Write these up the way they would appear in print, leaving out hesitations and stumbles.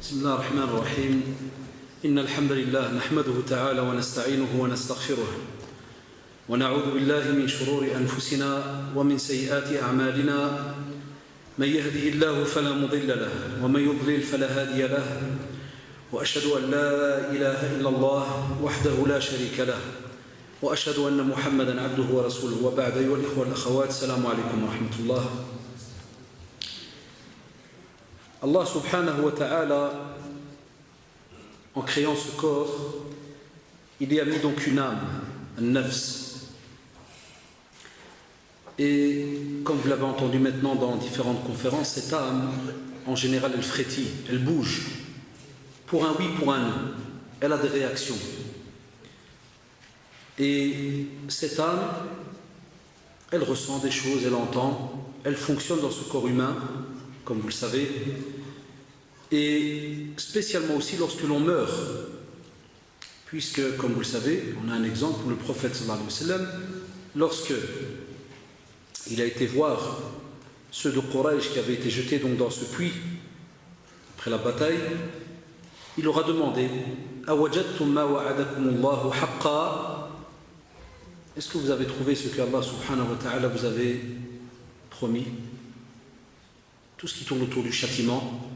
بسم الله الرحمن الرحيم إن الحمد لله نحمده تعالى ونستعينه ونستغفره ونعوذ بالله من شرور أنفسنا ومن سيئات أعمالنا من يهده الله فلا مضل له ومن يضلل فلا هادي له وأشهد أن لا إله إلا الله وحده لا شريك له وأشهد أن محمدًا عبده ورسوله وبعد أيها الإخوة والأخوات السلام عليكم ورحمة الله. Allah subhanahu wa ta'ala, en créant ce corps, il y a mis donc une âme, un nafs. Et comme vous l'avez entendu maintenant dans différentes conférences, cette âme, en général, elle frétille, elle bouge. Pour un oui, pour un non. Elle a des réactions. Et cette âme, elle ressent des choses, elle entend, elle fonctionne dans ce corps humain, comme vous le savez, et spécialement aussi lorsque l'on meurt, puisque, comme vous le savez, on a un exemple où le prophète sallallahu alayhi wa sallam, lorsque il a été voir ceux de Quraysh qui avaient été jetés donc dans ce puits, après la bataille, il leur a demandé « Awajadtum ma wa'adakumullahu haqqa » Est-ce que vous avez trouvé ce que Allah subhanahu wa ta'ala vous avait promis? Tout ce qui tourne autour du châtiment.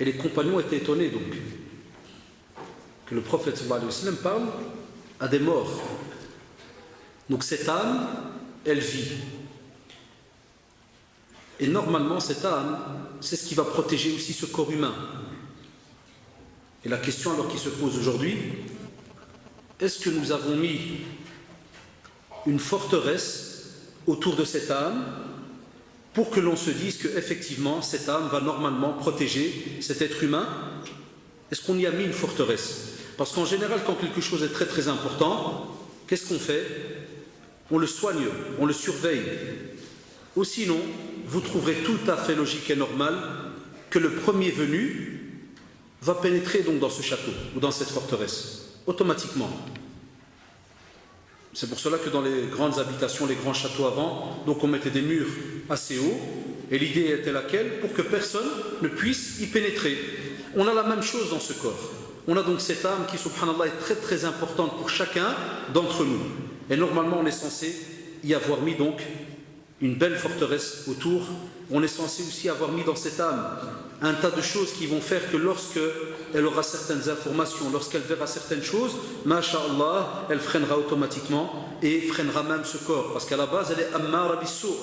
Et les compagnons étaient étonnés donc que le prophète sallallahu alayhi wa sallam parle à des morts. Donc cette âme, elle vit. Et normalement cette âme, c'est ce qui va protéger aussi ce corps humain. Et la question alors qui se pose aujourd'hui, est-ce que nous avons mis une forteresse autour de cette âme pour que l'on se dise qu'effectivement, cette âme va normalement protéger cet être humain? Est-ce qu'on y a mis une forteresse? Parce qu'en général, quand quelque chose est très très important, qu'est-ce qu'on fait? On le soigne, on le surveille. Ou sinon, vous trouverez tout à fait logique et normal que le premier venu va pénétrer donc dans ce château ou dans cette forteresse, automatiquement. C'est pour cela que dans les grandes habitations, les grands châteaux avant, donc on mettait des murs assez hauts, et l'idée était laquelle? Pour que personne ne puisse y pénétrer. On a la même chose dans ce corps. On a donc cette âme qui, subhanallah, est très très importante pour chacun d'entre nous. Et normalement, on est censé y avoir mis donc une belle forteresse autour. On est censé aussi avoir mis dans cette âme un tas de choses qui vont faire que lorsqu'elle aura certaines informations, lorsqu'elle verra certaines choses, masha'Allah, elle freinera automatiquement et freinera même ce corps. Parce qu'à la base, elle est ammara bis-sou'.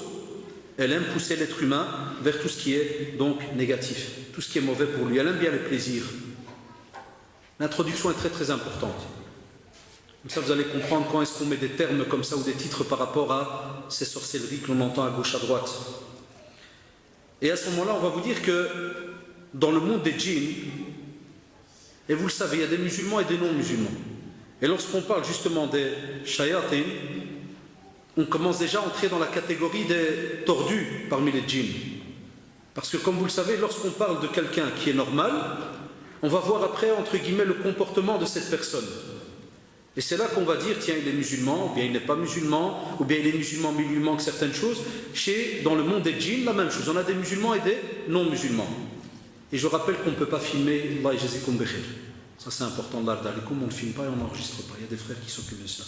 Elle aime pousser l'être humain vers tout ce qui est donc négatif, tout ce qui est mauvais pour lui. Elle aime bien les plaisirs. L'introduction est très très importante. Comme ça, vous allez comprendre quand est-ce qu'on met des termes comme ça ou des titres par rapport à ces sorcelleries que l'on entend à gauche, à droite. Et à ce moment-là, on va vous dire que dans le monde des djinns, et vous le savez, il y a des musulmans et des non-musulmans. Et lorsqu'on parle justement des shayatin, on commence déjà à entrer dans la catégorie des tordus parmi les djinns. Parce que comme vous le savez, lorsqu'on parle de quelqu'un qui est normal, on va voir après, entre guillemets, le comportement de cette personne. Et c'est là qu'on va dire, tiens, il est musulman, ou bien il n'est pas musulman, ou bien il est musulman, mais il lui manque certaines choses. Dans le monde des djinns, la même chose. On a des musulmans et des non-musulmans. Et je rappelle qu'on ne peut pas filmer, Allah yajazikum bikhir. Ça c'est important, l'art d'alikum, on ne filme pas et on n'enregistre pas. Il y a des frères qui s'occupent de ça.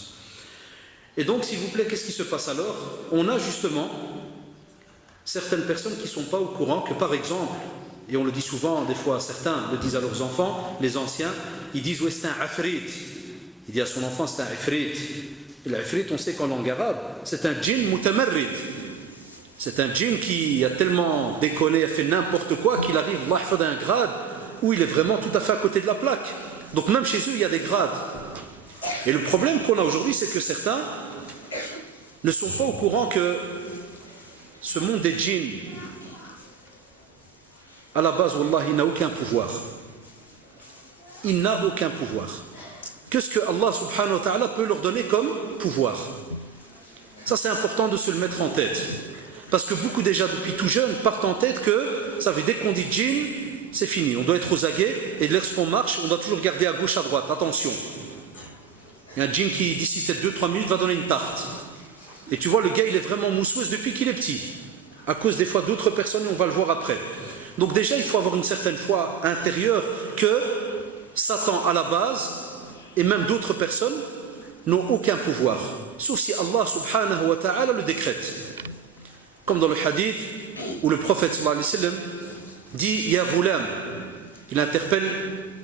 Et donc, s'il vous plaît, qu'est-ce qui se passe alors? On a justement certaines personnes qui ne sont pas au courant que, par exemple, et on le dit souvent, des fois certains le disent à leurs enfants, les anciens, ils disent, ouais, c'est un afrit. Il dit à son enfant, c'est un ifrit. Et l'ifrit, on sait qu'en langue arabe, c'est un djinn mutamarrid. C'est un djinn qui a tellement déconné, a fait n'importe quoi, qu'il arrive à un grade où il est vraiment tout à fait à côté de la plaque. Donc même chez eux, il y a des grades. Et le problème qu'on a aujourd'hui, c'est que certains ne sont pas au courant que ce monde des djinns, à la base, wallah, il n'a aucun pouvoir. Il n'a aucun pouvoir. Qu'est-ce que Allah subhanahu wa ta'ala peut leur donner comme pouvoir? Ça c'est important de se le mettre en tête. Parce que beaucoup déjà depuis tout jeune partent en tête que, ça veut dire, dès qu'on dit djinn, c'est fini. On doit être aux aguets et lorsqu'on marche, on doit toujours regarder à gauche, à droite. Attention. Il y a un djinn qui d'ici 2-3 minutes va donner une tarte. Et tu vois, le gars il est vraiment moussoueux depuis qu'il est petit. À cause des fois d'autres personnes, on va le voir après. Donc déjà, il faut avoir une certaine foi intérieure que Satan à la base, et même d'autres personnes, n'ont aucun pouvoir, sauf si Allah subhanahu wa ta'ala le décrète. Comme dans le hadith où le prophète sallallahu alayhi wa sallam dit Ya ghulam, il interpelle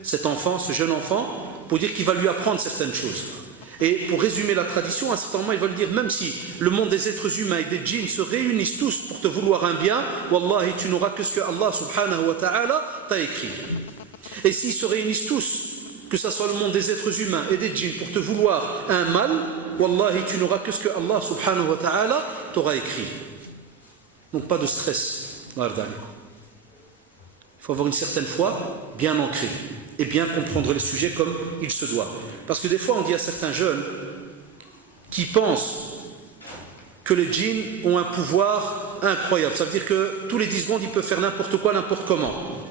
cet enfant, ce jeune enfant, pour dire qu'il va lui apprendre certaines choses. Et pour résumer la tradition, à un certain moment, il va lui dire même si le monde des êtres humains et des djinns se réunissent tous pour te vouloir un bien, wallahi, tu n'auras que ce que Allah subhanahu wa ta'ala t'a écrit. Et s'ils se réunissent tous, que ce soit le monde des êtres humains et des djinns, pour te vouloir un mal, wallahi, tu n'auras que ce que Allah subhanahu wa ta'ala t'aura écrit. Donc pas de stress. Il faut avoir une certaine foi bien ancrée et bien comprendre les sujets comme il se doit. Parce que des fois on dit à certains jeunes qui pensent que les djinns ont un pouvoir incroyable. Ça veut dire que tous les 10 secondes ils peuvent faire n'importe quoi, n'importe comment.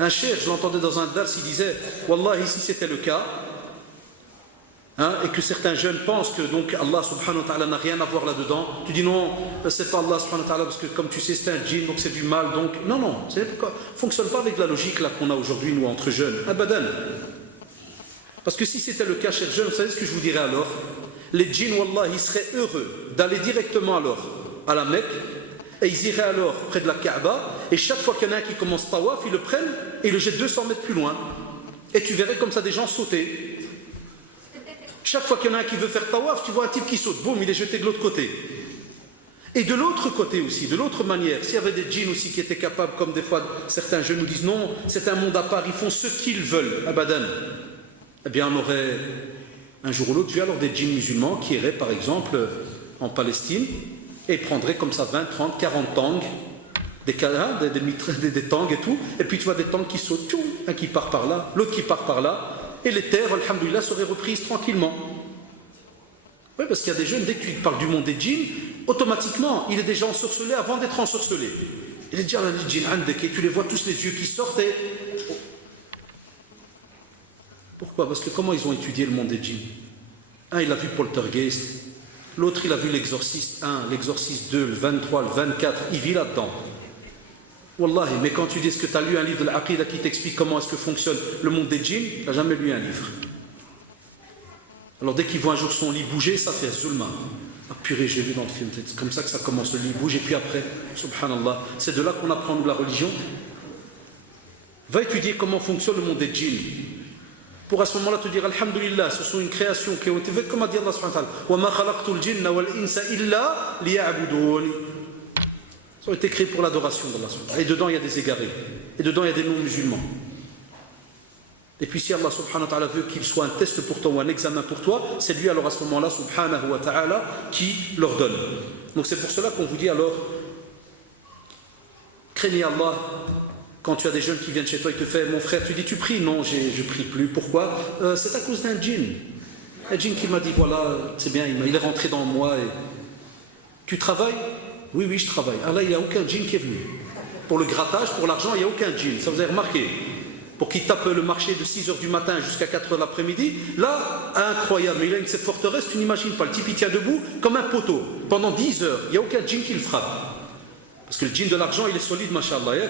Un cheikh, je l'entendais dans un dars, il disait Wallahi, si c'était le cas, et que certains jeunes pensent que donc Allah subhanahu wa ta'ala n'a rien à voir là-dedans, tu dis non, c'est pas Allah subhanahu wa ta'ala parce que comme tu sais c'est un djinn donc c'est du mal, donc non, ça ne fonctionne pas avec la logique là qu'on a aujourd'hui nous entre jeunes, abadan. Parce que si c'était le cas, chers jeunes, vous savez ce que je vous dirais alors? Les djinns, wallah, ils seraient heureux d'aller directement alors à la Mecque, et ils iraient alors près de la Kaaba, et chaque fois qu'il y en a un qui commence tawaf, ils le prennent et ils le jettent 200 mètres plus loin. Et tu verrais comme ça des gens sauter. Chaque fois qu'il y en a un qui veut faire tawaf, tu vois un type qui saute, boum, il est jeté de l'autre côté. Et de l'autre côté aussi, de l'autre manière, s'il y avait des djinns aussi qui étaient capables, comme des fois certains jeunes nous disent non, c'est un monde à part, ils font ce qu'ils veulent, abadan. Eh bien on aurait un jour ou l'autre vu alors des djinns musulmans qui iraient par exemple en Palestine et prendraient comme ça 20, 30, 40 tangs, des tangs et tout, et puis tu vois des tangs qui sautent, un qui part par là, l'autre qui part par là, et les terres, alhamdoulilah, seraient reprises tranquillement. Oui, parce qu'il y a des jeunes, dès que tu parles du monde des djinns, automatiquement, il est déjà ensorcelé avant d'être ensorcelé. Il est déjà là, les djinns, et tu les vois tous les yeux qui sortent et... Pourquoi? Parce que comment ils ont étudié le monde des djinns? Un, il a vu Poltergeist, l'autre, il a vu l'exorciste 1, l'exorciste 2, le 23, le 24, il vit là-dedans. Wallahi, mais quand tu dis que tu as lu un livre de l'Aqida qui t'explique comment est-ce que fonctionne le monde des djinns, tu n'as jamais lu un livre. Alors dès qu'il voit un jour son lit bouger, ça fait zulma. Ah purée, j'ai vu dans le film, c'est comme ça que ça commence, le lit bouge, et puis après, subhanallah, c'est de là qu'on apprend nous la religion. Va étudier comment fonctionne le monde des djinns. Pour à ce moment-là te dire, alhamdulillah, ce sont une création qui a été faite, comme a dit Allah subhanahu wa ta'ala, wa ma khalaqtul jinna wal insa illa liya'budun. Ils ont été créés pour l'adoration d'Allah. Et dedans, il y a des égarés. Et dedans, il y a des non-musulmans. Et puis, si Allah subhanahu wa ta'ala veut qu'il soit un test pour toi ou un examen pour toi, c'est lui alors à ce moment-là, subhanahu wa ta'ala, qui l'ordonne. Donc c'est pour cela qu'on vous dit alors, craignez Allah. Quand tu as des jeunes qui viennent chez toi et te font, mon frère, tu dis, tu pries? Non, je ne prie plus. Pourquoi? C'est à cause d'un djinn. Un djinn qui m'a dit, voilà, c'est bien, il est rentré dans moi. Et... Tu travailles? Oui, je travaille. Ah là, il n'y a aucun djinn qui est venu. Pour le grattage, pour l'argent, il n'y a aucun djinn. Ça vous avez remarqué? Pour qu'il tape le marché de 6h du matin jusqu'à 4h de l'après-midi, là, incroyable. Mais il a une cette forteresse, tu n'imagines pas. Le type, il tient debout comme un poteau. Pendant 10 heures, il n'y a aucun djinn qui le frappe. Parce que le djinn de l'argent, il est solide, mashallah.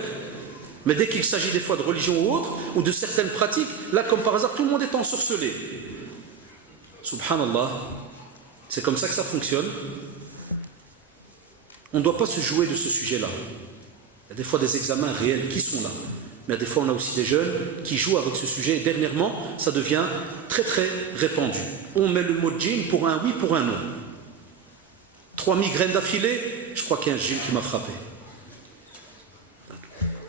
Mais dès qu'il s'agit des fois de religion ou autre, ou de certaines pratiques, là, comme par hasard, tout le monde est ensorcelé. Subhanallah. C'est comme ça que ça fonctionne. On ne doit pas se jouer de ce sujet-là. Il y a des fois des examens réels qui sont là. Mais des fois, on a aussi des jeunes qui jouent avec ce sujet. Et dernièrement, ça devient très très répandu. On met le mot djinn pour un oui, pour un non. 3 migraines d'affilée, je crois qu'il y a un djinn qui m'a frappé.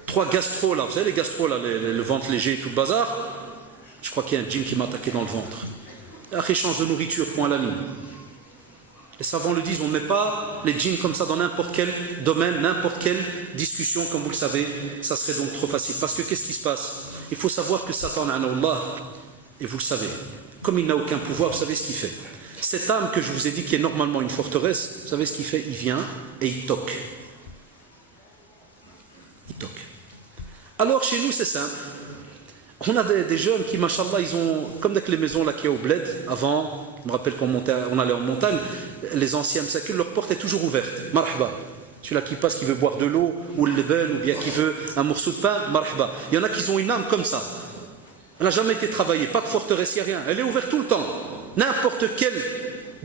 3 gastro là, vous savez les gastro là, le ventre léger et tout le bazar, je crois qu'il y a un djinn qui m'a attaqué dans le ventre. Un échange de nourriture, point à la nuit. Les savants le disent, on ne met pas les djinns comme ça dans n'importe quel domaine, n'importe quelle discussion, comme vous le savez, ça serait donc trop facile. Parce que qu'est-ce qui se passe? Il faut savoir que Satan a un Allah, et vous le savez, comme il n'a aucun pouvoir, vous savez ce qu'il fait. Cette âme que je vous ai dit qui est normalement une forteresse, vous savez ce qu'il fait? Il vient et il toque. Il toque. Alors chez nous c'est simple. On a des jeunes qui, machallah, ils ont, comme avec les maisons là qu'il y a au bled, avant, je me rappelle qu'on allait en montagne, les anciens msakil, leur porte est toujours ouverte. Marhaba. Celui-là qui passe, qui veut boire de l'eau, ou le lebel, ou bien qui veut un morceau de pain, marhaba. Il y en a qui ont une âme comme ça. Elle n'a jamais été travaillée, pas de forteresse, il n'y a rien. Elle est ouverte tout le temps. N'importe quel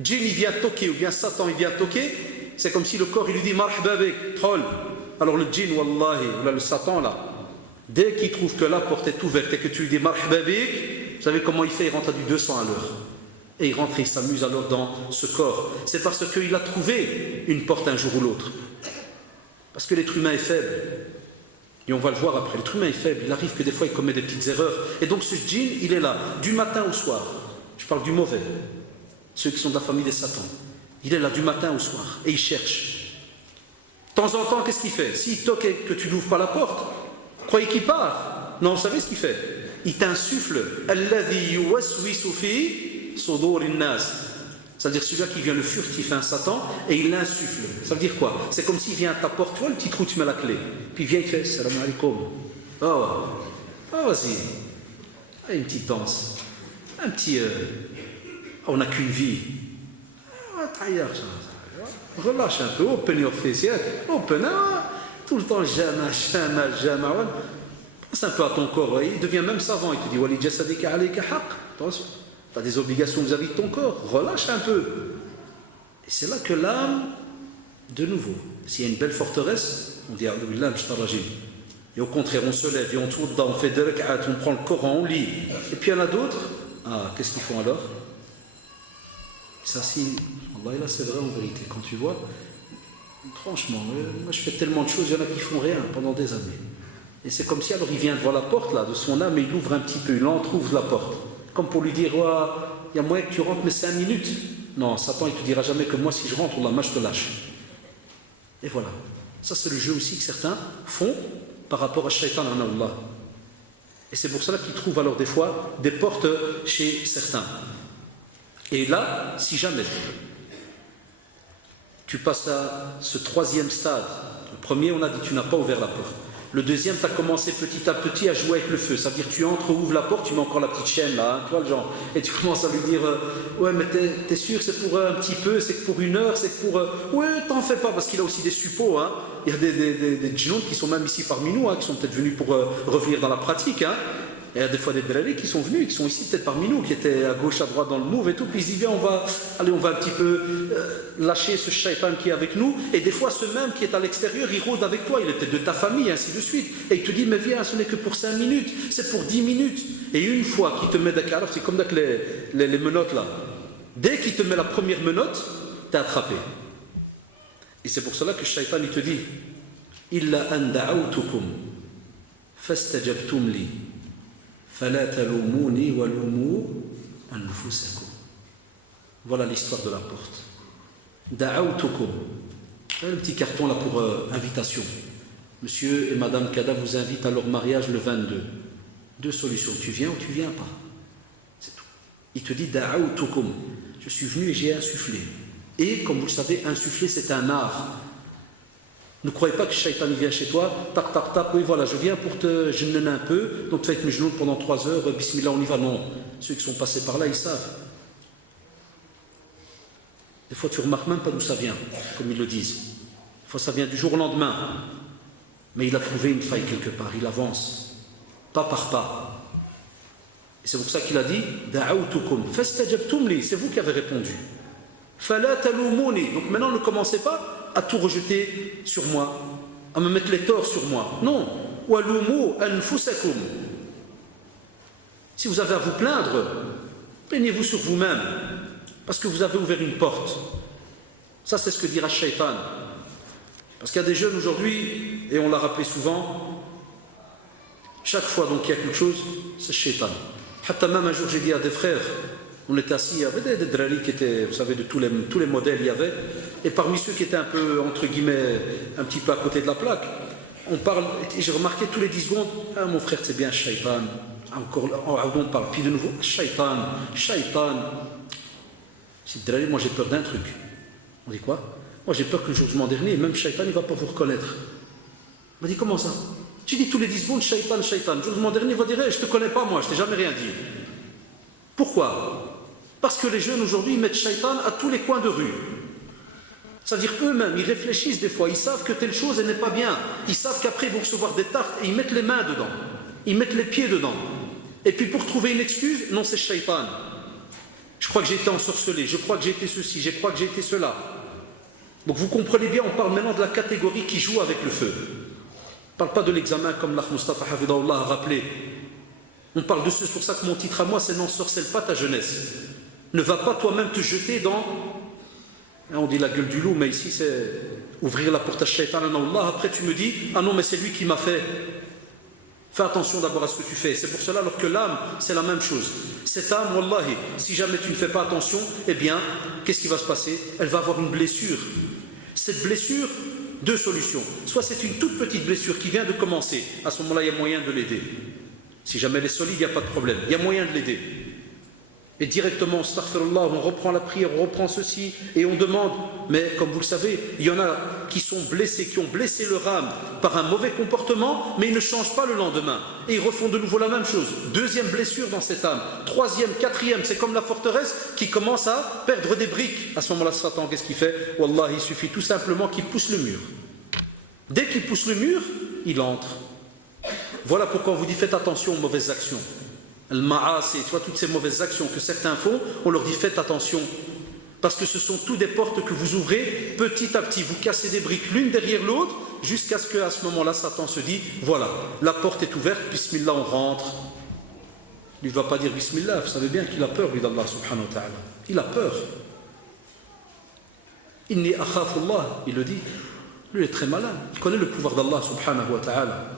djinn il vient toquer, ou bien Satan il vient toquer, c'est comme si le corps il lui dit marhaba bek, troll. Alors le djinn, wallahi, ou là, le Satan là, dès qu'il trouve que la porte est ouverte et que tu lui dis marhaba bek, vous savez comment il fait? Il rentre à du 200 à l'heure. Et il rentre et il s'amuse alors dans ce corps. C'est parce qu'il a trouvé une porte un jour ou l'autre. Parce que l'être humain est faible. Et on va le voir après. L'être humain est faible. Il arrive que des fois il commet des petites erreurs. Et donc ce djinn, il est là, du matin au soir. Je parle du mauvais. Ceux qui sont de la famille des Satan. Il est là du matin au soir. Et il cherche. De temps en temps, qu'est-ce qu'il fait? S'il toque et que tu n'ouvres pas la porte, croyez qu'il part? Non, vous savez ce qu'il fait? Il t'insuffle. Alladhi yuwaswisu fi sudurin nas. C'est-à-dire celui-là qui vient le furtif, un Satan, et il l'insuffle. Ça veut dire quoi? C'est comme s'il vient à ta porte, tu vois le petit trou, tu mets la clé. Puis il vient, il fait salam alaikum. Oh, vas-y. Allez, une petite danse. Un petit. On n'a qu'une vie. Relâche un peu, open your face, open. Tout le temps, jamais. Pense un peu à ton corps. Il devient même savant. Il te dit wali jasadika alayka haq. Attention. Tu as des obligations vis-à-vis de ton corps, relâche un peu. Et c'est là que l'âme, de nouveau, s'il y a une belle forteresse, on dit et au contraire, on se lève et on tourne dedans, on fait des rak'at, on prend le Coran, on lit. Et puis il y en a d'autres, qu'est-ce qu'ils font alors? Ça, si, Allah, là c'est vrai en vérité, quand tu vois, franchement, moi je fais tellement de choses, il y en a qui font rien pendant des années. Et c'est comme si alors il vient devant la porte là, de son âme et il ouvre un petit peu, il entrouvre la porte. Comme pour lui dire, il y a moyen que tu rentres, mais 5 minutes. Non, Satan, il ne te dira jamais que moi, si je rentre, moi, je te lâche. Et voilà. Ça, c'est le jeu aussi que certains font par rapport à Shaitan en Allah. Et c'est pour cela qu'ils trouvent alors des fois des portes chez certains. Et là, si jamais tu passes à ce troisième stade, le premier, on a dit, tu n'as pas ouvert la porte. Le deuxième, tu as commencé petit à petit à jouer avec le feu. Ça veut dire tu entres, ouvres la porte, tu mets encore la petite chaîne là, tu vois le genre. Et tu commences à lui dire ouais, mais t'es sûr, c'est pour un petit peu, c'est que pour 1 heure, c'est que pour. Ouais, t'en fais pas, parce qu'il a aussi des suppôts. Hein. Il y a des djinns qui sont même ici parmi nous, qui sont peut-être venus pour revenir dans la pratique. Hein. Il y a des fois des dralés qui sont venus, qui sont ici peut-être parmi nous, qui étaient à gauche, à droite dans le move et tout, puis ils disent viens, on va un petit peu lâcher ce shaitan qui est avec nous, et des fois ce même qui est à l'extérieur, il rôde avec toi, il était de ta famille, ainsi de suite, et il te dit mais viens, ce n'est que pour 5 minutes, c'est pour 10 minutes, et une fois qu'il te met d'accord, c'est comme avec les menottes là, dès qu'il te met la première menotte, t'es attrapé. Et c'est pour cela que le shaitan il te dit illa an da'awtukum fastajabtum li. Voilà l'histoire de la porte. Da'awtukum. Un petit carton là pour invitation. Monsieur et Madame Kada vous invitent à leur mariage le 22. 2 solutions. Tu viens ou tu viens pas. C'est tout. Il te dit Da'awtukum. Je suis venu et j'ai insufflé. Et comme vous le savez, insuffler c'est un art. Ne croyez pas que le shaitan vient chez toi, tac, tac, tac, oui voilà, je viens pour te jeûner un peu, donc tu fais mes genoux pendant 3 heures, bismillah, on y va. Non, ceux qui sont passés par là, ils savent. Des fois, tu ne remarques même pas d'où ça vient, comme ils le disent. Des fois, ça vient du jour au lendemain. Mais il a trouvé une faille quelque part, il avance, pas par pas. Et c'est pour ça qu'il a dit Da'awtukum, fastajabtum li, c'est vous qui avez répondu. Fala talumuni, donc maintenant ne commencez pas à tout rejeter sur moi, à me mettre les torts sur moi. Non. Walumu anfusakum. Si vous avez à vous plaindre, plaignez-vous sur vous-même, parce que vous avez ouvert une porte. Ça, c'est ce que dira Shaitan. Parce qu'il y a des jeunes aujourd'hui, et on l'a rappelé souvent, chaque fois donc il y a quelque chose, c'est Shaitan. Hatta même un jour, j'ai dit à des frères, on était assis, il y avait des dralis qui étaient, vous savez, de tous les modèles il y avait. Et parmi ceux qui étaient un peu, entre guillemets, un petit peu à côté de la plaque, on parle, et j'ai remarqué tous les 10 secondes, mon frère, c'est bien Shaitan. Encore, on parle, puis de nouveau, Shaitan. C'est drali, moi j'ai peur d'un truc. On dit quoi? Moi j'ai peur que le jugement dernier, même Shaitan, il ne va pas vous reconnaître. Il m'a dit, comment ça? J'ai dit tous les 10 secondes, Shaitan. Le jugement dernier, il va dire, je ne te connais pas moi, je ne t'ai jamais rien dit. Pourquoi? Parce que les jeunes aujourd'hui, ils mettent Shaitan à tous les coins de rue. C'est-à-dire eux-mêmes, ils réfléchissent des fois, ils savent que telle chose, elle n'est pas bien. Ils savent qu'après, ils vont recevoir des tartes et ils mettent les mains dedans. Ils mettent les pieds dedans. Et puis pour trouver une excuse, non, c'est shaitan. Je crois que j'ai été ensorcelé, je crois que j'ai été ceci, je crois que j'ai été cela. Donc vous comprenez bien, on parle maintenant de la catégorie qui joue avec le feu. On ne parle pas de l'examen comme l'Akh Mustafa Hafidahullah a rappelé. On parle de ce, c'est pour ça que mon titre à moi, c'est n'ensorcelle pas ta jeunesse. Ne va pas toi-même te jeter dans, on dit la gueule du loup, mais ici c'est ouvrir la porte à shaitan. Après tu me dis, ah non mais c'est lui qui m'a fait. Fais attention d'abord à ce que tu fais. C'est pour cela alors que l'âme, c'est la même chose. Cette âme, wallahi, si jamais tu ne fais pas attention, eh bien, qu'est-ce qui va se passer? Elle va avoir une blessure. Cette blessure, deux solutions. Soit c'est une toute petite blessure qui vient de commencer. À ce moment-là, il y a moyen de l'aider. Si jamais elle est solide, il n'y a pas de problème. Il y a moyen de l'aider. Et directement, astaghfirullah, on reprend la prière, on reprend ceci, et on demande. Mais comme vous le savez, il y en a qui sont blessés, qui ont blessé leur âme par un mauvais comportement, mais ils ne changent pas le lendemain. Et ils refont de nouveau la même chose. Deuxième blessure dans cette âme. Troisième, quatrième, c'est comme la forteresse qui commence à perdre des briques. À ce moment-là, Satan, qu'est-ce qu'il fait? Wallah, il suffit tout simplement qu'il pousse le mur. Dès qu'il pousse le mur, il entre. Voilà pourquoi on vous dit faites attention aux mauvaises actions. Al-ma'asi, tu vois, toutes ces mauvaises actions que certains font, on leur dit faites attention. Parce que ce sont toutes des portes que vous ouvrez petit à petit. Vous cassez des briques l'une derrière l'autre, jusqu'à ce qu'à ce moment-là, Satan se dit, voilà, la porte est ouverte, bismillah, on rentre. Il ne va pas dire bismillah, vous savez bien qu'il a peur, lui, d'Allah subhanahu wa ta'ala. Il a peur. Inni akhafullah, il le dit. Lui, il est très malin. Il connaît le pouvoir d'Allah subhanahu wa ta'ala.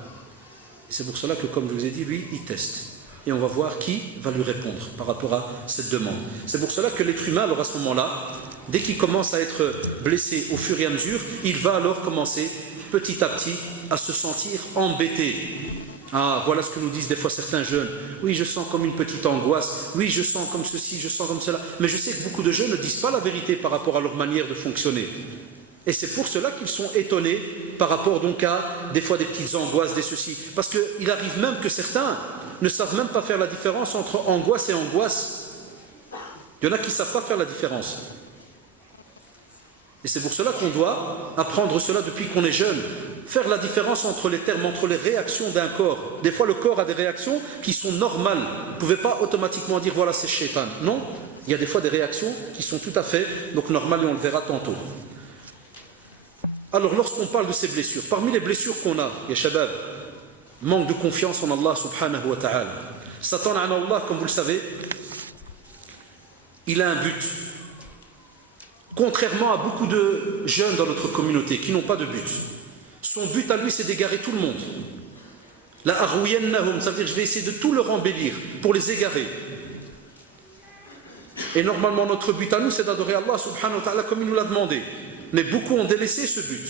Et c'est pour cela que, comme je vous ai dit, lui, il teste. Et on va voir qui va lui répondre par rapport à cette demande. C'est pour cela que l'être humain, alors à ce moment-là, dès qu'il commence à être blessé au fur et à mesure, il va alors commencer petit à petit à se sentir embêté. Ah, voilà ce que nous disent des fois certains jeunes. Oui, je sens comme une petite angoisse. Oui, je sens comme ceci, je sens comme cela. Mais je sais que beaucoup de jeunes ne disent pas la vérité par rapport à leur manière de fonctionner. Et c'est pour cela qu'ils sont étonnés par rapport donc à des fois des petites angoisses, des ceci. Parce qu'il arrive même que certains ne savent même pas faire la différence entre angoisse et angoisse. Il y en a qui ne savent pas faire la différence. Et c'est pour cela qu'on doit apprendre cela depuis qu'on est jeune. Faire la différence entre les termes, entre les réactions d'un corps. Des fois, le corps a des réactions qui sont normales. Vous ne pouvez pas automatiquement dire, voilà, c'est shaitan. Non, il y a des fois des réactions qui sont tout à fait donc normales et on le verra tantôt. Alors, lorsqu'on parle de ces blessures, parmi les blessures qu'on a, ya shabab, manque de confiance en Allah subhanahu wa ta'ala. Satan, Allah, comme vous le savez, il a un but. Contrairement à beaucoup de jeunes dans notre communauté qui n'ont pas de but. Son but à lui, c'est d'égarer tout le monde. La arwiyannahum, ça veut dire je vais essayer de tout leur embellir pour les égarer. Et normalement, notre but à nous, c'est d'adorer Allah subhanahu wa ta'ala comme il nous l'a demandé. Mais beaucoup ont délaissé ce but.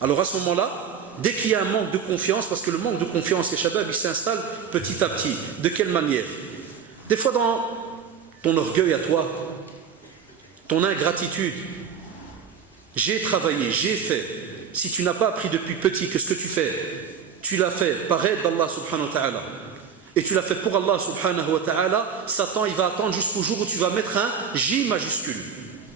Alors à ce moment-là, dès qu'il y a un manque de confiance, parce que le manque de confiance, les shabab, il s'installe petit à petit. De quelle manière? Des fois dans ton orgueil à toi, ton ingratitude. J'ai travaillé, j'ai fait. Si tu n'as pas appris depuis petit que ce que tu fais, tu l'as fait par aide d'Allah subhanahu wa ta'ala. Et tu l'as fait pour Allah subhanahu wa ta'ala, Satan il va attendre jusqu'au jour où tu vas mettre un J majuscule.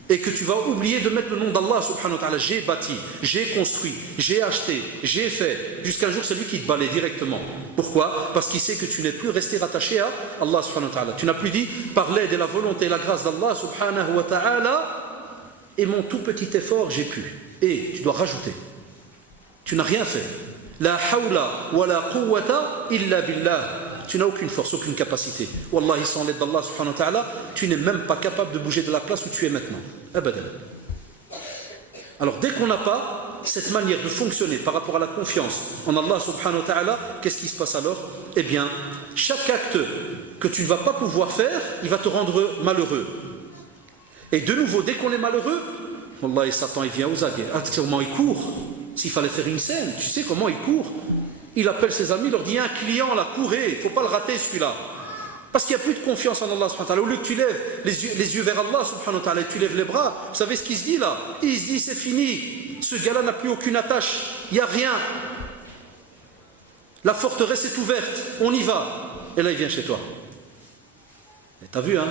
Et que tu vas oublier de mettre le nom d'Allah subhanahu wa ta'ala. J'ai bâti, j'ai construit, j'ai acheté, j'ai fait. Jusqu'à un jour, c'est lui qui te balaye directement. Pourquoi? Parce qu'il sait que tu n'es plus resté rattaché à Allah subhanahu wa ta'ala. Tu n'as plus dit, par l'aide et la volonté et la grâce d'Allah subhanahu wa ta'ala, et mon tout petit effort, j'ai pu. Et tu dois rajouter. Tu n'as rien fait. La hawla wa la quwwata illa billah. Tu n'as aucune force, aucune capacité. Wallahi, sans l'aide d'Allah subhanahu wa ta'ala, tu n'es même pas capable de bouger de la place où tu es maintenant. Abadan. Alors, dès qu'on n'a pas cette manière de fonctionner par rapport à la confiance en Allah subhanahu wa ta'ala, qu'est-ce qui se passe alors? Eh bien, chaque acte que tu ne vas pas pouvoir faire, il va te rendre malheureux. Et de nouveau, dès qu'on est malheureux, Wallahi, Satan, il vient aux aguets. Ah, tu sais comment il court? S'il fallait faire une scène, tu sais comment il court? Il appelle ses amis, il leur dit, il y a un client là, courez, il ne faut pas le rater celui-là. Parce qu'il n'y a plus de confiance en Allah subhanahu wa ta'ala. Au lieu que tu lèves les yeux vers Allah subhanahu wa ta'ala et tu lèves les bras, vous savez ce qu'il se dit là? Il se dit, c'est fini, ce gars-là n'a plus aucune attache, il n'y a rien. La forteresse est ouverte, on y va. Et là, il vient chez toi. Et t'as vu, hein?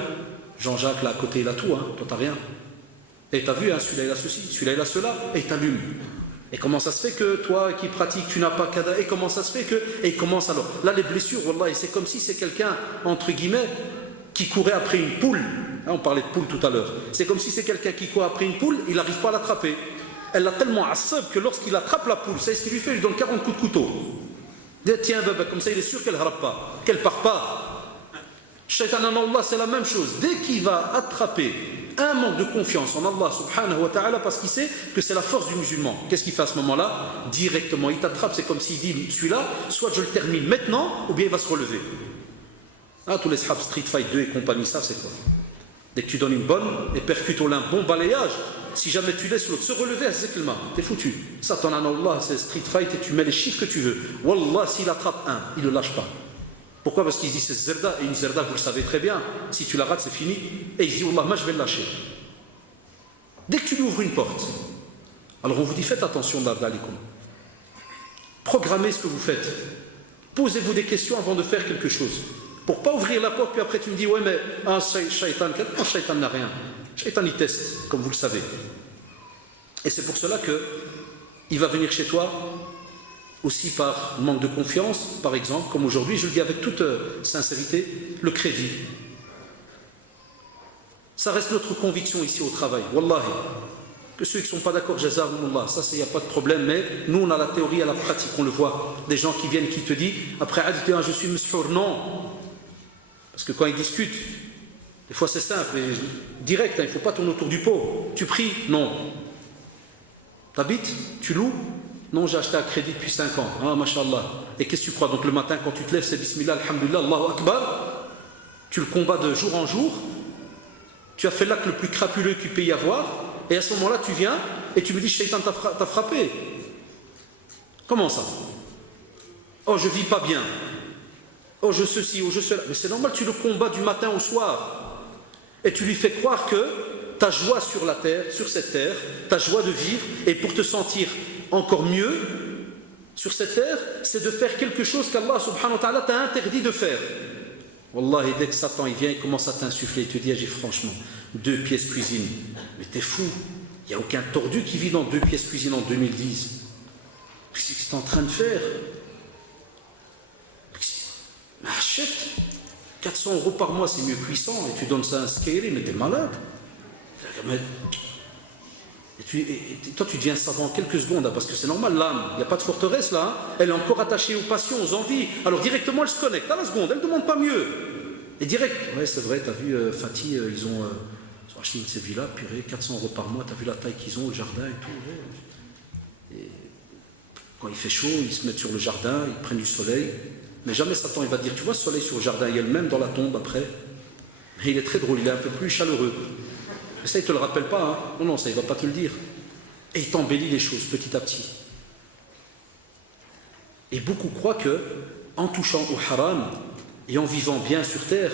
Jean-Jacques là à côté, il a tout, hein? Toi, t'as rien. Et t'as vu, hein, celui-là il a ceci, celui-là il a cela, et il t'allume. Et comment ça se fait que toi qui pratiques, tu n'as pas kada? Et comment ça se fait que... Et il commence alors. Là, les blessures, wallah, c'est comme si c'est quelqu'un, entre guillemets, qui courait après une poule. Hein, on parlait de poule tout à l'heure. C'est comme si c'est quelqu'un qui court après une poule, il n'arrive pas à l'attraper. Elle l'a tellement assab que lorsqu'il attrape la poule, c'est ce qu'il lui fait, il lui donne 40 coups de couteau. Il dit, tiens, bébé, comme ça, il est sûr qu'elle ne rappe pas, qu'elle ne part pas. Shaitan en Allah, c'est la même chose. Dès qu'il va attraper un manque de confiance en Allah subhanahu wa ta'ala, parce qu'il sait que c'est la force du musulman, qu'est-ce qu'il fait à ce moment-là? Directement, il t'attrape, c'est comme s'il dit, celui-là, soit je le termine maintenant, ou bien il va se relever. Ah, tous les sahabs Street Fight 2 et compagnie, ça c'est quoi? Dès que tu donnes une bonne et percute au lin, bon balayage, si jamais tu laisses l'autre se relever, c'est kilma, t'es foutu. Ça, ton Allah, c'est Street Fight et tu mets les chiffres que tu veux. Wallah, s'il attrape un, il ne le lâche pas. Pourquoi? Parce qu'il dit c'est zerda, et une zerda, vous le savez très bien, si tu la rates, c'est fini. Et il dit, Wallah, moi je vais le lâcher. Dès que tu lui ouvres une porte, alors on vous dit, faites attention, d'Alikum. Programmez ce que vous faites. Posez-vous des questions avant de faire quelque chose. Pour ne pas ouvrir la porte, puis après tu me dis, ouais, mais un shaitan, shaitan n'a rien. Shaitan, il teste, comme vous le savez. Et c'est pour cela qu'il va venir chez toi aussi par manque de confiance, par exemple, comme aujourd'hui, je le dis avec toute sincérité, le crédit. Ça reste notre conviction ici au travail, wallahi. Que ceux qui ne sont pas d'accord, jazakumullah, ça, il n'y a pas de problème, mais nous, on a la théorie à la pratique, on le voit. Des gens qui viennent, qui te disent, après, je suis mushour, non. Parce que quand ils discutent, des fois c'est simple, direct, hein, il ne faut pas tourner autour du pot. Tu pries? Non. T'habites? Tu loues? Non, j'ai acheté à crédit depuis 5 ans. Ah, mashallah. Et qu'est-ce que tu crois? Donc le matin, quand tu te lèves, c'est Bismillah, Alhamdulillah, Allahu Akbar. Tu le combats de jour en jour. Tu as fait l'acte le plus crapuleux qu'il peut y avoir. Et à ce moment-là, tu viens et tu me dis, Shaitan t'a frappé. Comment ça? Oh, je vis pas bien. Oh, je ceci, oh, je cela. Mais c'est normal, tu le combats du matin au soir. Et tu lui fais croire que ta joie sur la terre, sur cette terre, ta joie de vivre, et pour te sentir encore mieux sur cette terre, c'est de faire quelque chose qu'Allah subhanahu wa ta'ala t'a interdit de faire. Wallahi, dès que Satan il vient, il commence à t'insuffler, il te dit, agis franchement, 2 pièces cuisine. Mais t'es fou, il n'y a aucun tordu qui vit dans 2 pièces cuisine en 2010. Qu'est-ce que tu es en train de faire? Achète 400 € par mois, c'est mieux que 800, et tu donnes ça à un scary, mais t'es malade. Et toi, tu deviens savant en quelques secondes, hein, parce que c'est normal, l'âme, il n'y a pas de forteresse là, hein, elle est encore attachée aux passions, aux envies. Alors directement, elle se connecte à la seconde, elle ne demande pas mieux. Et direct, ouais, c'est vrai, tu as vu, Fatih, ils ont acheté une de ces villas, purée, 400 € par mois, tu as vu la taille qu'ils ont, le jardin et tout. Ouais. Et quand il fait chaud, ils se mettent sur le jardin, ils prennent du soleil. Mais jamais Satan il va dire, tu vois, ce soleil sur le jardin, il y a le même dans la tombe après. Mais il est très drôle, il est un peu plus chaleureux. Mais ça, il ne te le rappelle pas, hein. Non, non, ça, il ne va pas te le dire. Et il t'embellit les choses petit à petit. Et beaucoup croient que, en touchant au haram et en vivant bien sur terre,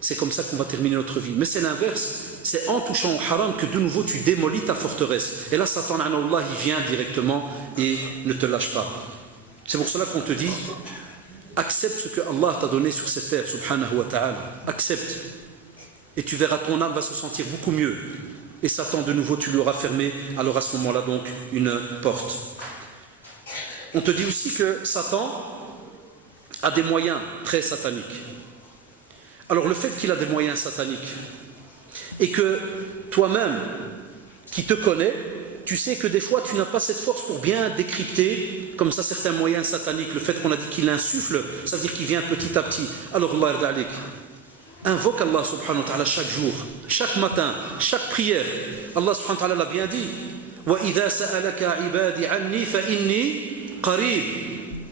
c'est comme ça qu'on va terminer notre vie. Mais c'est l'inverse. C'est en touchant au haram que de nouveau tu démolis ta forteresse. Et là, Satan, Allah, il vient directement et ne te lâche pas. C'est pour cela qu'on te dit, accepte ce que Allah t'a donné sur cette terre, subhanahu wa ta'ala. Accepte. Et tu verras, ton âme va se sentir beaucoup mieux. Et Satan, de nouveau, tu lui auras fermé, alors à ce moment-là, donc, une porte. On te dit aussi que Satan a des moyens très sataniques. Alors, le fait qu'il a des moyens sataniques, et que toi-même, qui te connais, tu sais que des fois, tu n'as pas cette force pour bien décrypter, comme ça, certains moyens sataniques. Le fait qu'on a dit qu'il insuffle, ça veut dire qu'il vient petit à petit. Alors, Allah yarda alik. Invoque Allah subhanahu wa ta'ala chaque jour, chaque matin, chaque prière. Allah subhanahu wa ta'ala l'a bien dit. وَإِذَا سَأَلَكَ عِبَادِ عَنِّي فَإِنِّي قَرِيبٌ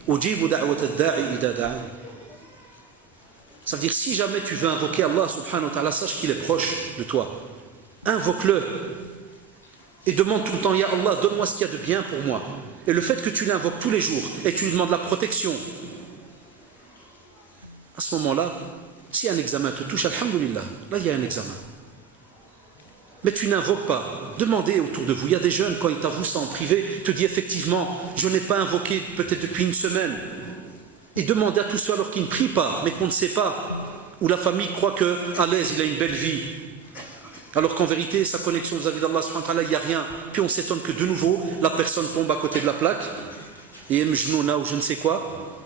أُجِيبُ دَعْوَةَ الدَّاعِ إِذَا دَعَانِ. Ça veut dire, si jamais tu veux invoquer Allah subhanahu wa ta'ala, sache qu'il est proche de toi. Invoque-le. Et demande tout le temps, Ya Allah, donne-moi ce qu'il y a de bien pour moi. Et le fait que tu l'invoques tous les jours, et tu lui demandes la protection, à ce moment-là, si un examen te touche, alhamdoulilah, là il y a un examen. Mais tu n'invoques pas. Demandez autour de vous. Il y a des jeunes, quand ils t'avouent ça en privé, te disent effectivement, je n'ai pas invoqué peut-être depuis une semaine. Et demandez à tous ceux alors qui ne prient pas, mais qu'on ne sait pas, où la famille croit qu'à l'aise, il a une belle vie. Alors qu'en vérité, sa connexion vis-à-vis d'Allah, il n'y a rien. Puis on s'étonne que de nouveau, la personne tombe à côté de la plaque, et mjnouna ou je ne sais quoi.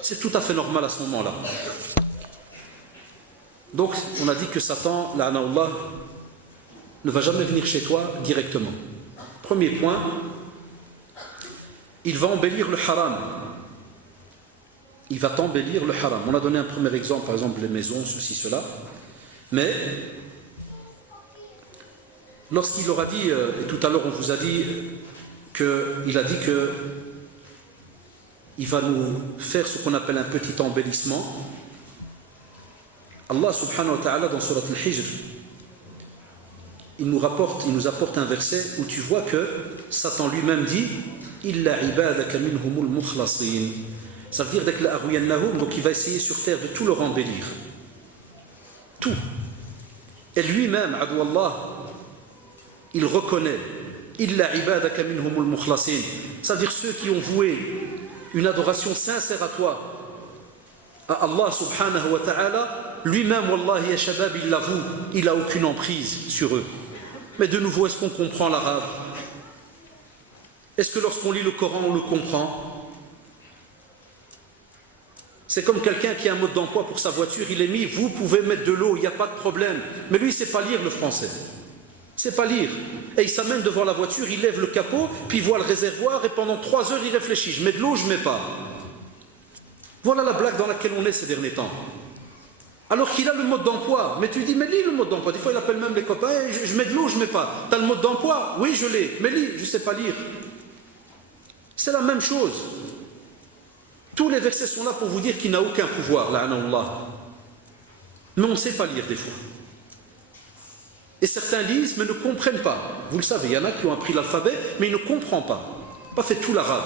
C'est tout à fait normal à ce moment-là. Donc, on a dit que Satan, la'anahullah, ne va jamais venir chez toi directement. Premier point, il va embellir le haram. Il va t'embellir le haram. On a donné un premier exemple, par exemple les maisons, ceci, cela. Mais, lorsqu'il aura dit, et tout à l'heure on vous a dit, qu'il a dit que il va nous faire ce qu'on appelle un petit embellissement. Allah subhanahu wa ta'ala dans Surat al-Hijr, il nous apporte un verset où tu vois que Satan lui-même dit Illa ibadaka minhumul mukhlasin. Ça veut dire donc il va essayer sur terre de tout leur embellir. Tout. Et lui-même, adu Allah, il reconnaît Illa ibadaka minhumul mukhlasin. Ça veut dire ceux qui ont voué une adoration sincère à toi, à Allah subhanahu wa ta'ala, lui-même, wallahi ya shabab, il l'avoue, il n'a aucune emprise sur eux. Mais de nouveau, est-ce qu'on comprend l'arabe? Est-ce que lorsqu'on lit le Coran, on le comprend? C'est comme quelqu'un qui a un mode d'emploi pour sa voiture, il est mis, vous pouvez mettre de l'eau, il n'y a pas de problème. Mais lui, il ne sait pas lire le français. Il ne sait pas lire. Et il s'amène devant la voiture, il lève le capot, puis il voit le réservoir, et pendant 3 heures, il réfléchit. Je mets de l'eau, je ne mets pas. Voilà la blague dans laquelle on est ces derniers temps. Alors qu'il a le mode d'emploi. Mais tu dis, mais lis le mode d'emploi. Des fois, il appelle même les copains, je mets de l'eau, je ne mets pas. Tu as le mode d'emploi? Oui, je l'ai. Mais lis, je ne sais pas lire. C'est la même chose. Tous les versets sont là pour vous dire qu'il n'a aucun pouvoir, la'anahullah. Mais on ne sait pas lire des fois. Et certains lisent, mais ne comprennent pas. Vous le savez, il y en a qui ont appris l'alphabet, mais ils ne comprennent pas. Pas fait tout l'arabe.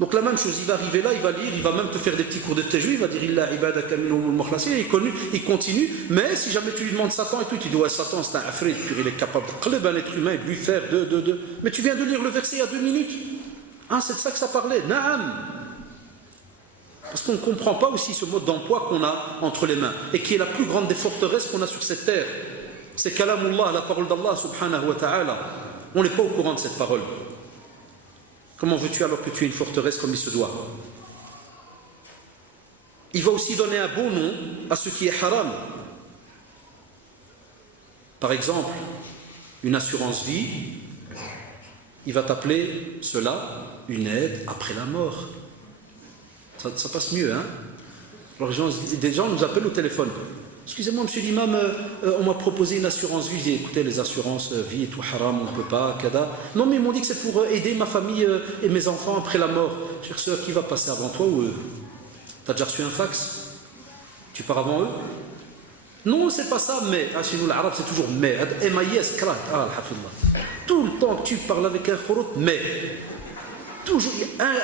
Donc la même chose, il va arriver là, il va lire, il va même te faire des petits cours de tajwid, il va dire Illa ibadaka minhumul mukhlasin, il continue, mais si jamais tu lui demandes Satan et tout, tu dis ouais, Satan c'est un afrit, il est capable de qleb un être humain et de lui faire mais tu viens de lire le verset il y a 2 minutes. Hein, c'est de ça que ça parlait. Naam. Parce qu'on ne comprend pas aussi ce mode d'emploi qu'on a entre les mains et qui est la plus grande des forteresses qu'on a sur cette terre. C'est kalamullah, la parole d'Allah subhanahu wa ta'ala. On n'est pas au courant de cette parole. Comment veux-tu alors que tu es une forteresse comme il se doit? Il va aussi donner un beau nom à ce qui est haram. Par exemple, une assurance vie, il va t'appeler cela une aide après la mort. Ça passe mieux, hein? Alors des gens nous appellent au téléphone. Excusez-moi, monsieur l'imam, on m'a proposé une assurance vie. J'ai dit, écoutez, les assurances vie et tout haram, on ne peut pas, kada. Non, mais ils m'ont dit que c'est pour aider ma famille et mes enfants après la mort. Chère sœur, qui va passer avant toi ou eux? T'as déjà reçu un fax? Tu pars avant eux? Non, c'est pas ça, mais. Ah, chez nous, l'arabe, c'est toujours mais. M-A-I-S, krat. Ah, alhamdulillah. Tout le temps que tu parles avec un khurut, mais. Toujours,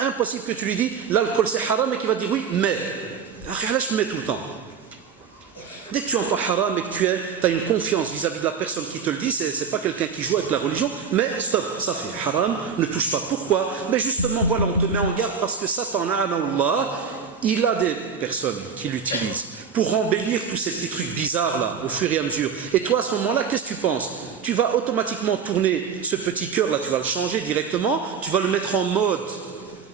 impossible que tu lui dis, l'alcool c'est haram, et qu'il va dire oui, mais. Là, je mets tout le temps. Dès que tu entends haram et que tu as une confiance vis-à-vis de la personne qui te le dit, c'est pas quelqu'un qui joue avec la religion, mais stop, ça fait haram, ne touche pas. Pourquoi? Mais justement, voilà, on te met en garde parce que Satan, Allah, il a des personnes qui l'utilisent pour embellir tous ces petits trucs bizarres là, au fur et à mesure. Et toi, à ce moment-là, qu'est-ce que tu penses? Tu vas automatiquement tourner ce petit cœur là, tu vas le changer directement, tu vas le mettre en mode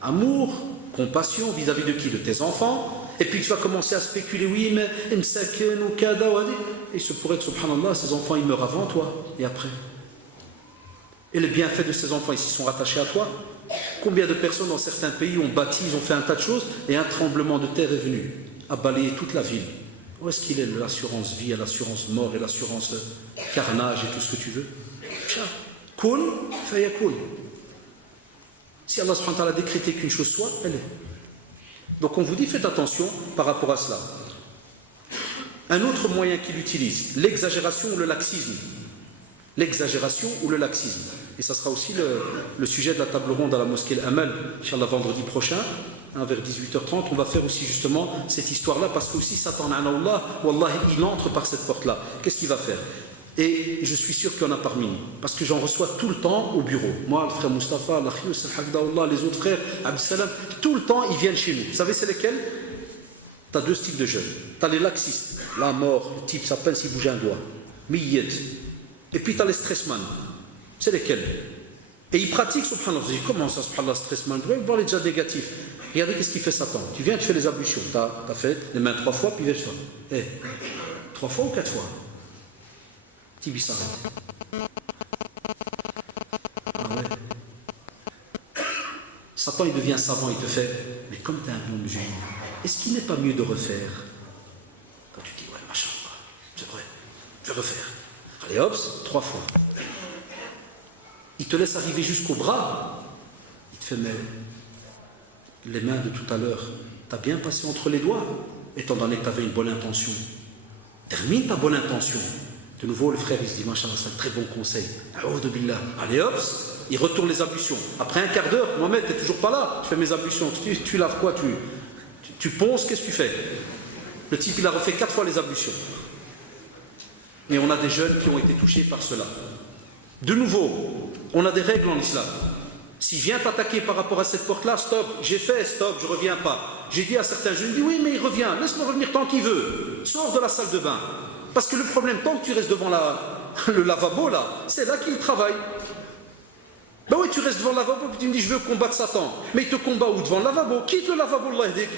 amour, compassion vis-à-vis de qui? De tes enfants. Et puis tu vas commencer à spéculer, oui, mais Msaken ou Kada, et il se pourrait que, subhanallah, ces enfants, ils meurent avant toi, et après. Et les bienfaits de ces enfants, ils s'y sont rattachés à toi. Combien de personnes dans certains pays ont bâti, ils ont fait un tas de choses, et un tremblement de terre est venu, a balayé toute la ville. Où est-ce qu'il est l'assurance vie, l'assurance mort, et l'assurance carnage, et tout ce que tu veux? Kun, fayakun. Si Allah subhanahu wa ta'ala a décrété qu'une chose soit, elle est. Donc on vous dit, faites attention par rapport à cela. Un autre moyen qu'il utilise, l'exagération ou le laxisme. L'exagération ou le laxisme. Et ça sera aussi le sujet de la table ronde à la mosquée Al-Amal, Inch'Allah, vendredi prochain, vers 18h30. On va faire aussi justement cette histoire-là, parce que aussi Satan, Wallah, il entre par cette porte-là. Qu'est-ce qu'il va faire? Et je suis sûr qu'il y en a parmi nous, parce que j'en reçois tout le temps au bureau. Moi, le frère Mustafa, l'Akhious, les autres frères, Abdessalam, tout le temps ils viennent chez nous. Vous savez c'est lesquels? Tu as 2 styles de jeunes. Tu as les laxistes, la mort, le type, ça peine s'il bouge un doigt. Miyyet. Et puis tu as les stressman. C'est lesquels? Et ils pratiquent, subhanallah. Vous dites, comment ça, subhanallah, stressman? Vous voyez, est déjà négatif. Regardez qu'est-ce qu'il fait Satan. Tu viens, tu fais les ablutions. Tu as fait les mains 3 fois, puis viens-toi. 3 fois ou 4 fois? Tibi s'arrête. Ah ouais. Satan, il devient savant, il te fait, mais comme tu es un bon musulman, est-ce qu'il n'est pas mieux de refaire? Quand tu dis, ouais, machallah, c'est vrai, je vais refaire. Allez hop, 3 fois. Il te laisse arriver jusqu'au bras. Il te fait, mais les mains de tout à l'heure, tu as bien passé entre les doigts, étant donné que tu avais une bonne intention. Termine ta bonne intention. De nouveau, le frère, il se dit, machallah, c'est un très bon conseil. Allez hop, il retourne les ablutions. Après un quart d'heure, Mohamed, tu n'es toujours pas là. Je fais mes ablutions. Tu laves quoi? Tu ponces, qu'est-ce que tu fais? Le type, il a refait 4 fois les ablutions. Et on a des jeunes qui ont été touchés par cela. De nouveau, on a des règles en islam. S'il vient t'attaquer par rapport à cette porte-là, stop, j'ai fait, stop, je ne reviens pas. J'ai dit à certains jeunes, oui, mais il revient, laisse-le revenir tant qu'il veut. Sors de la salle de bain. Parce que le problème, tant que tu restes devant le lavabo, là, c'est là qu'il travaille. Ben oui, tu restes devant le lavabo, puis tu me dis, je veux combattre Satan. Mais il te combat où? Devant le lavabo. Quitte le lavabo, Allah yahdik.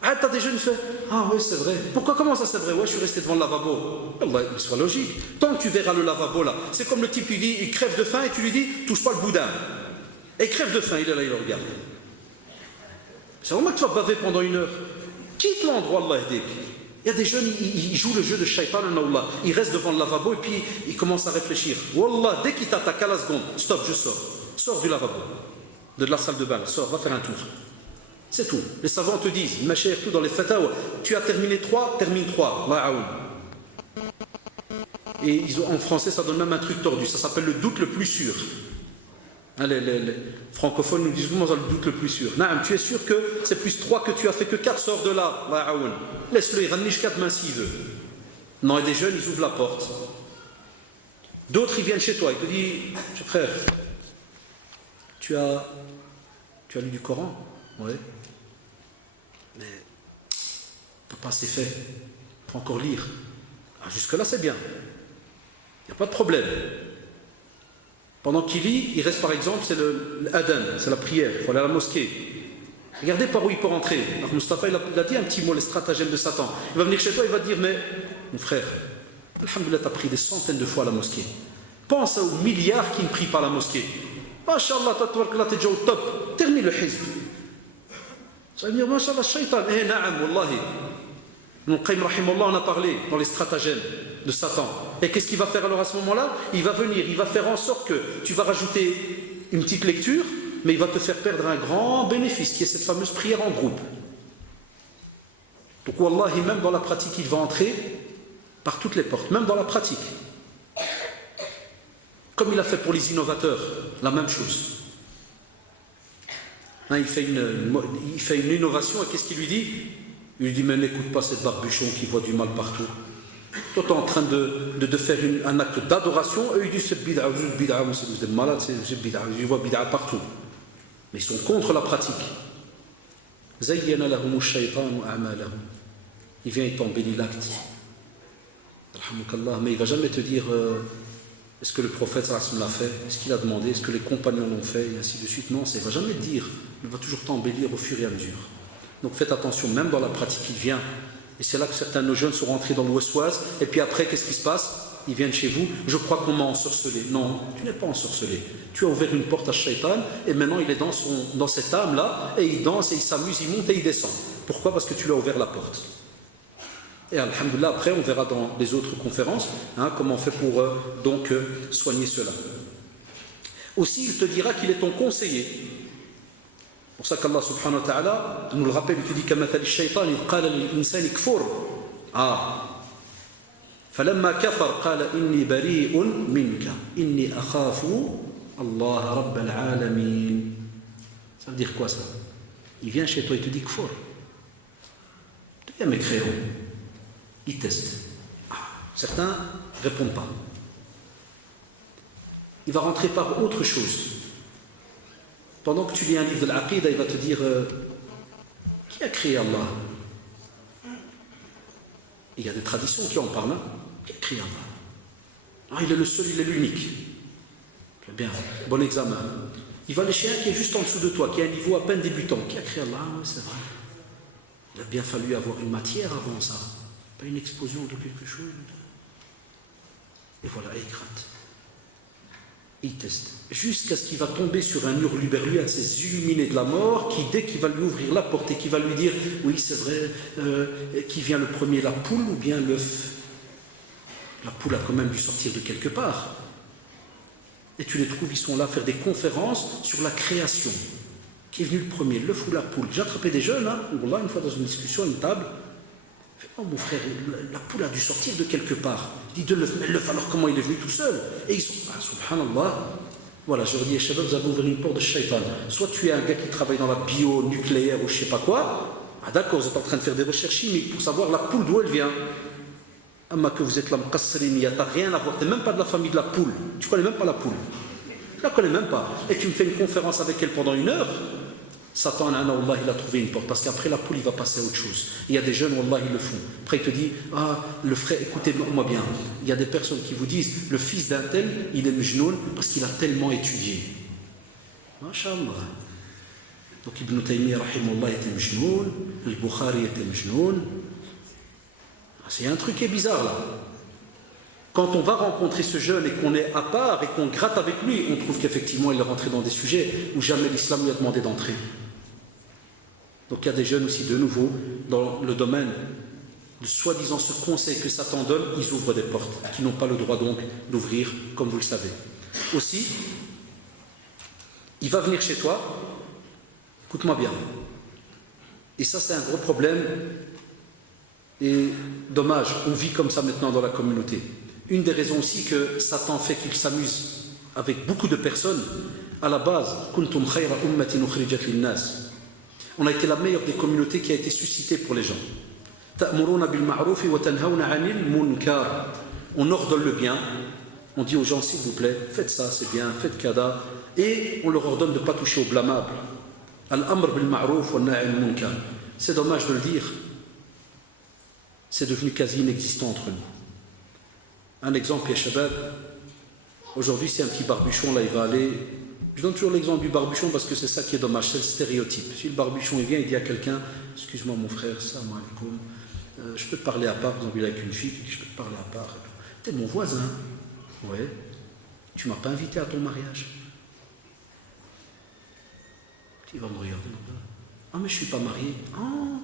Ah, t'as des jeunes qui font, ah oui, c'est vrai. Pourquoi, comment ça c'est vrai? Ouais, je suis resté devant le lavabo. Allah, mais soit logique. Tant que tu verras le lavabo là, c'est comme le type, il dit, il crève de faim et tu lui dis, touche pas le boudin. Et il crève de faim, il est là, il le regarde. C'est vraiment que tu vas baver pendant 1 heure. Quitte l'endroit, Allah yahdik. Il y a des jeunes, ils jouent le jeu de shaitan, ils restent devant le lavabo et puis ils commencent à réfléchir. Wallah, dès qu'il t'attaque à la seconde, stop, je sors. Sors du lavabo, de la salle de bain, sors, va faire un tour. C'est tout. Les savants te disent, ma chère, tout dans les fatawa, tu as terminé 3, termine 3. Et en français, ça donne même un truc tordu, ça s'appelle le doute le plus sûr. Hein, les francophones nous disent, comment ça, le doute le plus sûr? Non, tu es sûr que c'est plus 3 que tu as fait que 4, sors de là. Laisse-le, il ramène 4 mains s'il veut. Non, et des jeunes, ils ouvrent la porte. D'autres, ils viennent chez toi, ils te disent, frère, tu as lu du Coran? Oui. Mais t'as pas assez fait. Faut encore lire. Ah, jusque-là, c'est bien. Il n'y a pas de problème. Pendant qu'il lit, il reste par exemple, c'est l'adhan, c'est la prière, il faut aller à la mosquée. Regardez par où il peut rentrer. Alors Mustapha, il a dit un petit mot, les stratagèmes de Satan. Il va venir chez toi, il va te dire, mais mon frère, alhamdoulilah, tu as pris des centaines de fois à la mosquée. Pense aux milliards qui ne prient pas à la mosquée. Masha'Allah, t'es déjà au top. Termine le hizb. Ça veut dire, Masha'Allah, shaitan. Eh, na'am, wallahi. Ibn Qayyim rahimahullah, on a parlé dans les stratagèmes de Satan. Et qu'est-ce qu'il va faire alors à ce moment-là? Il va venir, il va faire en sorte que tu vas rajouter une petite lecture, mais il va te faire perdre un grand bénéfice, qui est cette fameuse prière en groupe. Donc, wallahi, même dans la pratique, il va entrer par toutes les portes, même dans la pratique. Comme il a fait pour les innovateurs, la même chose. Hein, il fait une innovation, et qu'est-ce qu'il lui dit? Il lui dit, mais n'écoute pas cette barbuchon qui voit du mal partout. Toi, tu es en train de faire un acte d'adoration, et il dit, c'est bid'a, vous êtes malade, c'est bid'a, je vois bid'a partout. Mais ils sont contre la pratique. Zayyana lahum ash-shaytanu a'malahum. Il vient, il t'embellit l'acte. Mais il ne va jamais te dire, est-ce que le prophète l'a fait, est-ce qu'il a demandé, est-ce que les compagnons l'ont fait, et ainsi de suite. Non, il ne va jamais te dire. Il va toujours t'embellir au fur et à mesure. Donc faites attention, même dans la pratique, il vient. Et c'est là que certains de nos jeunes sont rentrés dans l'ouest-ouest. Et puis après, qu'est-ce qui se passe? Ils viennent chez vous. Je crois qu'on m'a ensorcelé. Non, tu n'es pas ensorcelé. Tu as ouvert une porte à Shaitan. Et maintenant, il est dans cette âme-là. Et il danse, et il s'amuse, il monte et il descend. Pourquoi? Parce que tu lui as ouvert la porte. Et alhamdoulilah, après, on verra dans les autres conférences comment on fait pour soigner cela. Aussi, il te dira qu'il est ton conseiller. C'est pour ça qu'Allah subhanahu wa ta'ala nous le rappelle, il te dit كَمَثَلِ الشَّيْطَانِ إِذْ قَالَ لِلْإِنسَانِ كْفُرْ فَلَمَّا كَفَرْ قَالَ إِنِّي بَرِيءٌ مِنْكَ إِنِّي أَخَافُ اللَّهَ رَبَّ الْعَالَمِينَ. Ça veut dire quoi ça? Il vient chez toi, il te dit kfur. Deviens mécréant. Il teste. Certains ne répondent pas. Il va rentrer par autre chose. Pendant que tu lis un livre de l'Aqida, il va te dire qui a créé Allah? Il y a des traditions qui en parlent. Qui a créé Allah? Ah, il est le seul, il est l'unique. Très bien, bon examen. Il va aller chez un qui est juste en dessous de toi, qui a un niveau à peine débutant. Qui a créé Allah? Oui, c'est vrai. Il a bien fallu avoir une matière avant ça. Pas une explosion de quelque chose. Et voilà, il gratte. Il teste. Jusqu'à ce qu'il va tomber sur un hurluberlu, un de ces illuminés de la mort, qui, dès qu'il va lui ouvrir la porte et qui va lui dire, oui, c'est vrai, qui vient le premier, la poule ou bien l'œuf? La poule a quand même dû sortir de quelque part. Et tu les trouves, ils sont là à faire des conférences sur la création. Qui est venu le premier, l'œuf ou la poule? J'ai attrapé des jeunes, hein, une fois dans une discussion, à une table. Oh mon frère, la poule a dû sortir de quelque part. Il dit de l'œuf, mais l'œuf, alors comment il est venu tout seul? Et ils sont, ah, subhanallah. Voilà, je leur dis, Shabab, vous avez ouvert une porte de shaitan. Soit tu es un gars qui travaille dans la bio, nucléaire ou je sais pas quoi. Ah d'accord, vous êtes en train de faire des recherches chimiques pour savoir la poule d'où elle vient. Amma que vous êtes là, tu n'as rien à voir, tu n'es même pas de la famille de la poule. Tu connais même pas la poule. Tu la connais même pas. Et tu me fais une conférence avec elle pendant 1 heure. Satan, Allah, il a trouvé une porte. Parce qu'après la poule, il va passer à autre chose. Il y a des jeunes, Wallah, ils le font. Après, il te dit, ah, le frère, écoutez-moi bien. Il y a des personnes qui vous disent, le fils d'un tel, il est mjnoun parce qu'il a tellement étudié. Masha'Allah. Donc Ibn Taymiyyah, rahimahullah, était mjnoun. Le Bukhari était mjnoun. C'est un truc qui est bizarre là. Quand on va rencontrer ce jeune et qu'on est à part et qu'on gratte avec lui, on trouve qu'effectivement il est rentré dans des sujets où jamais l'islam lui a demandé d'entrer. Donc il y a des jeunes aussi de nouveau dans le domaine de soi-disant ce conseil que Satan donne, ils ouvrent des portes qui n'ont pas le droit donc d'ouvrir, comme vous le savez. Aussi, il va venir chez toi, écoute-moi bien, et ça c'est un gros problème. Et dommage, on vit comme ça maintenant dans la communauté. Une des raisons aussi que Satan fait qu'il s'amuse avec beaucoup de personnes, à la base, kuntum khayra ummatin ukhrijat lin-nas. On a été la meilleure des communautés qui a été suscitée pour les gens. Ta'muruna bil ma'ruf wa tanhauna 'anil munkar. On ordonne le bien, on dit aux gens s'il vous plaît, faites ça, c'est bien, faites kada, et on leur ordonne de ne pas toucher au blâmable. Al-amr bil ma'ruf wa nahy 'anil munkar. C'est dommage de le dire. C'est devenu quasi inexistant entre nous. Un exemple, Shabab, aujourd'hui c'est un petit barbuchon, là il va aller. Je donne toujours l'exemple du barbuchon parce que c'est ça qui est dommage, c'est le stéréotype. Si le barbuchon il vient, il dit à quelqu'un, excuse-moi mon frère, salam alaikum, je peux te parler à part, par exemple il est avec une fille, je peux te parler à part. T'es mon voisin. Ouais. Tu m'as pas invité à ton mariage. Il va me regarder. Ah mais je suis pas marié. Ah,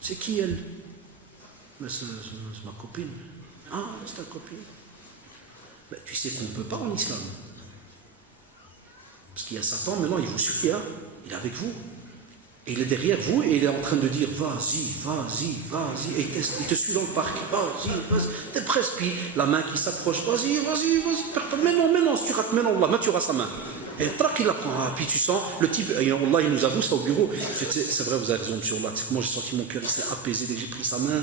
c'est qui elle? Mais c'est ma copine. Ah, c'est ta copine. Mais tu sais qu'on ne peut pas en islam. Parce qu'il y a Satan, maintenant il vous suit, hein, il est avec vous. Et il est derrière vous et il est en train de dire vas-y, vas-y, vas-y. Et il te suit dans le parc. Vas-y, vas-y. T'es presque. Puis la main qui s'approche. Vas-y, vas-y, vas-y. Mais non, si tu rates, mais non, là, tu auras sa main. Et trac, il la prend. Ah, puis tu sens, le type, Allah, il nous avoue ça au bureau. C'est vrai, vous avez raison, monsieur Allah. Moi, j'ai senti mon cœur, il s'est apaisé dès que j'ai pris sa main.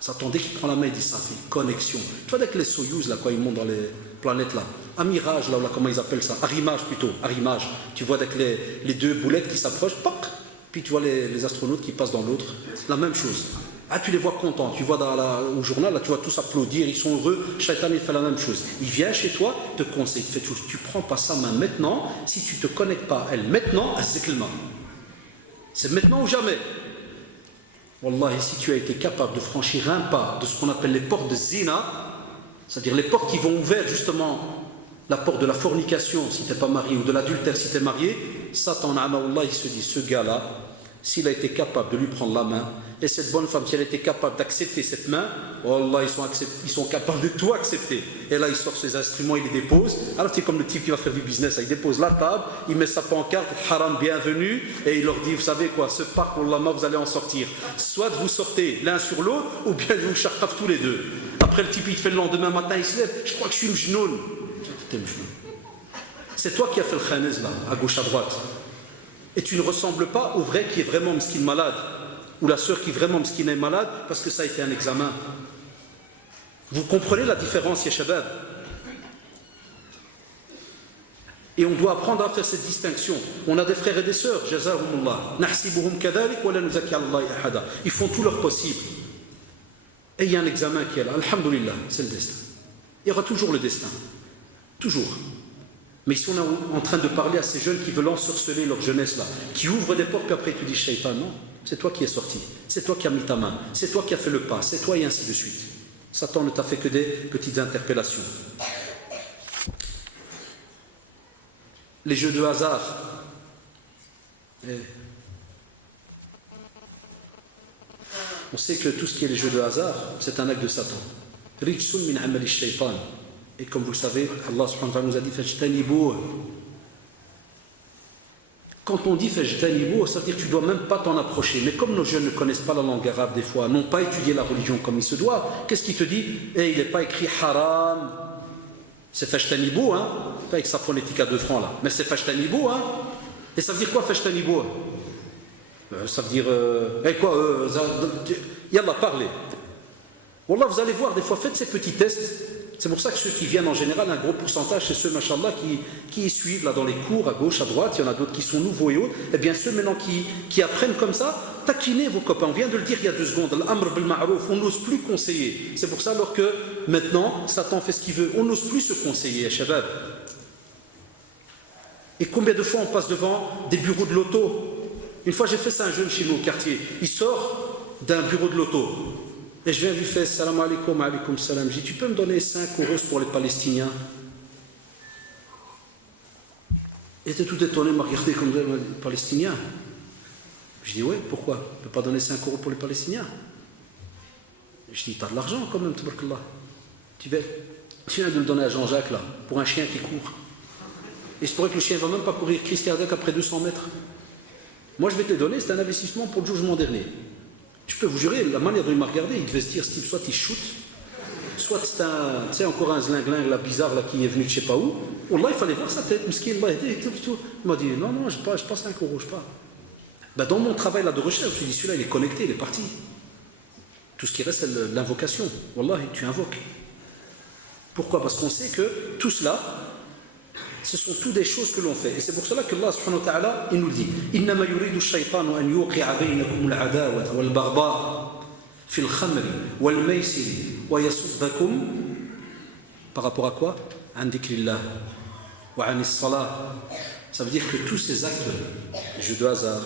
Satan, dès qu'il prend la main, il dit ça fait connexion. Tu vois, avec les Soyouz, là, quand ils montent dans les planètes, là, Amirage, là, comment ils appellent ça? Arrimage plutôt, arrimage. Tu vois, avec les deux boulettes qui s'approchent, pop, puis tu vois les astronautes qui passent dans l'autre. La même chose. Ah, tu les vois contents. Tu vois au journal, là, tu vois tous applaudir, ils sont heureux. Shaitan, il fait la même chose. Il vient chez toi, te conseille, il te fait chose. Tu prends pas sa main maintenant, si tu te connectes pas à elle maintenant, c'est maintenant ou jamais. Wallahi, si tu as été capable de franchir un pas de ce qu'on appelle les portes de zina, c'est-à-dire les portes qui vont ouvrir justement la porte de la fornication si tu n'es pas marié ou de l'adultère si tu es marié, Satan, il se dit, ce gars-là, s'il a été capable de lui prendre la main, et cette bonne femme, si elle était capable d'accepter cette main, Wallah, ils sont capables de tout accepter. Et là, il sort ses instruments, il les dépose. Alors, c'est comme le type qui va faire du business, il dépose la table, il met sa pancarte, haram, bienvenue, et il leur dit, vous savez quoi, ce parc, Wallah, vous allez en sortir. Soit vous sortez l'un sur l'autre, ou bien vous chartaf tous les deux. Après, le type, il fait le lendemain matin, il se lève, je crois que je suis mjnoun. C'est toi qui as fait le khanez là, à gauche, à droite. Et tu ne ressembles pas au vrai qui est vraiment mskin malade, ou la sœur qui est vraiment mskin est malade, parce que ça a été un examen. Vous comprenez la différence, ya shabab? Et on doit apprendre à faire cette distinction. On a des frères et des sœurs, jazahumullah, nahsibuhum kadhalik wa la nuzakki ala Allahi ahada. Ils font tout leur possible. et il y a un examen qui est là, alhamdoulilah, c'est le destin. Il y aura toujours le destin, toujours. Mais ici on est en train de parler à ces jeunes qui veulent ensorceler leur jeunesse là, qui ouvrent des portes, puis après tu dis shaitan, non, c'est toi qui es sorti, c'est toi qui as mis ta main, c'est toi qui as fait le pas, c'est toi et ainsi de suite. Satan ne t'a fait que des petites interpellations. Les jeux de hasard. On sait que tout ce qui est les jeux de hasard, c'est un acte de Satan. Rijsun min amali shaitan. Et comme vous le savez, Allah subhanahu wa ta'ala nous a dit fajtanibu. Quand on dit fajtanibu, ça veut dire que tu ne dois même pas t'en approcher. Mais comme nos jeunes ne connaissent pas la langue arabe des fois, n'ont pas étudié la religion comme il se doit, qu'est-ce qu'il te dit? Eh, il n'est pas écrit haram. C'est fajtanibu, hein? Pas avec sa phonétique à 2 francs là. Mais c'est fajtanibu, hein? Et ça veut dire quoi fajtanibu? Ça veut dire. Yallah, parlez. Wallah, vous allez voir, des fois, faites ces petits tests. C'est pour ça que ceux qui viennent en général, un gros pourcentage, c'est ceux, machallah, qui suivent là dans les cours, à gauche, à droite. Il y en a d'autres qui sont nouveaux et autres. Eh bien, ceux maintenant qui apprennent comme ça, taquinez vos copains. On vient de le dire il y a 2 secondes. L'amr bil ma'rouf, on n'ose plus conseiller. C'est pour ça, alors que maintenant, Satan fait ce qu'il veut. On n'ose plus se conseiller, shabab. Et combien de fois on passe devant des bureaux de loto? Une fois, j'ai fait ça à un jeune chez nous au quartier. Il sort d'un bureau de loto. Et je viens lui faire salam alaikum, alaikum salam. Je dis, tu peux me donner 5 euros pour les Palestiniens? Il était tout étonné, il m'a regardé comme ça, les Palestiniens. Je dis, ouais, pourquoi? Tu ne peux pas donner 5 euros pour les Palestiniens? Je dis, t'as de l'argent quand même, tabarakallah. Tu viens de le donner à Jean-Jacques, là, pour un chien qui court. Et c'est pourrait que le chien ne va même pas courir crise cardiaque après 200 mètres. Moi, je vais te les donner, c'est un investissement pour le jugement dernier. Je peux vous jurer, la manière dont il m'a regardé, il devait se dire, ce type, soit il shoot, soit c'est encore un zlingling là, bizarre là, qui est venu de je ne sais pas où. Wallah, il fallait voir sa tête. Il m'a dit, non, je passe 5 euros, je pas. Ben, dans mon travail là, de recherche, je me suis dit, celui-là, il est connecté, il est parti. Tout ce qui reste, c'est l'invocation. Wallah, tu invoques. Pourquoi? Parce qu'on sait que tout cela, ce sont toutes des choses que l'on fait. Et c'est pour cela que Allah subhanahu wa ta'ala, il nous dit Innama yuridu shaytanu an yuqi'a baynakum al-adawata wal-baghdha fi al-khamri wal-maysiri wa yasuddakum par rapport à quoi? An dhikrillah wa an as-salah. Ça veut dire que tous ces actes, les jeux de hasard,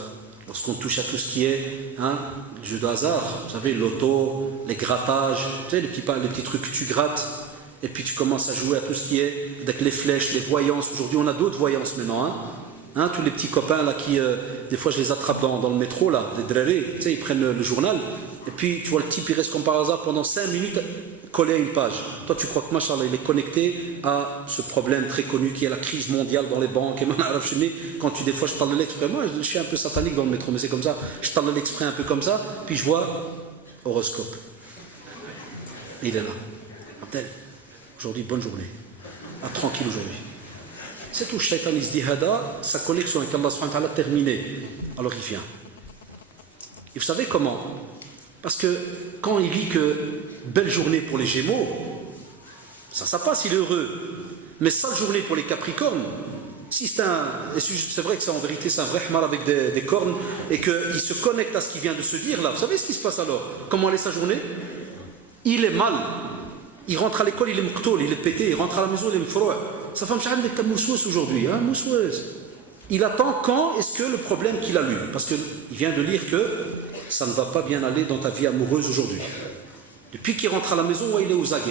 lorsqu'on touche à tout ce qui est les jeux de hasard, vous savez, l'auto, les grattages, tu sais, les petits trucs que tu grattes. Et puis tu commences à jouer à tout ce qui est avec les flèches, les voyances. Aujourd'hui, on a d'autres voyances maintenant. Tous les petits copains là qui, des fois, je les attrape dans le métro, là, des drérés, tu sais, ils prennent le journal. Et puis, tu vois, le type, il reste comme par hasard pendant 5 minutes collé à une page. Toi, tu crois que, machallah, il est connecté à ce problème très connu qui est la crise mondiale dans les banques. Et quand des fois, je parle de l'exprès. Moi, je suis un peu satanique dans le métro, mais c'est comme ça. Je parle de l'exprès un peu comme ça. Puis je vois horoscope. Et il est là. Abdel. Aujourd'hui, bonne journée. Tranquille aujourd'hui. C'est tout. Shaitan, il se dit hada, sa connexion avec Allah subhanahu wa ta'ala terminée. Alors il vient. Et vous savez comment? Parce que quand il dit que belle journée pour les Gémeaux, ça passe, il est heureux. Mais sale journée pour les Capricornes, si c'est vrai que c'est en vérité, c'est un vrai mal avec des cornes, et qu'il se connecte à ce qu'il vient de se dire là, vous savez ce qui se passe alors? Comment elle est sa journée? Il est mal. Il rentre à l'école, il est mqtoul, il est pété, il rentre à la maison, il est mfrou'. Sa femme chahane est comme mousseuse aujourd'hui, mousseuse. Il attend quand est-ce que le problème qu'il a lu, parce qu'il vient de lire que ça ne va pas bien aller dans ta vie amoureuse aujourd'hui. Depuis qu'il rentre à la maison, il est aux aguets.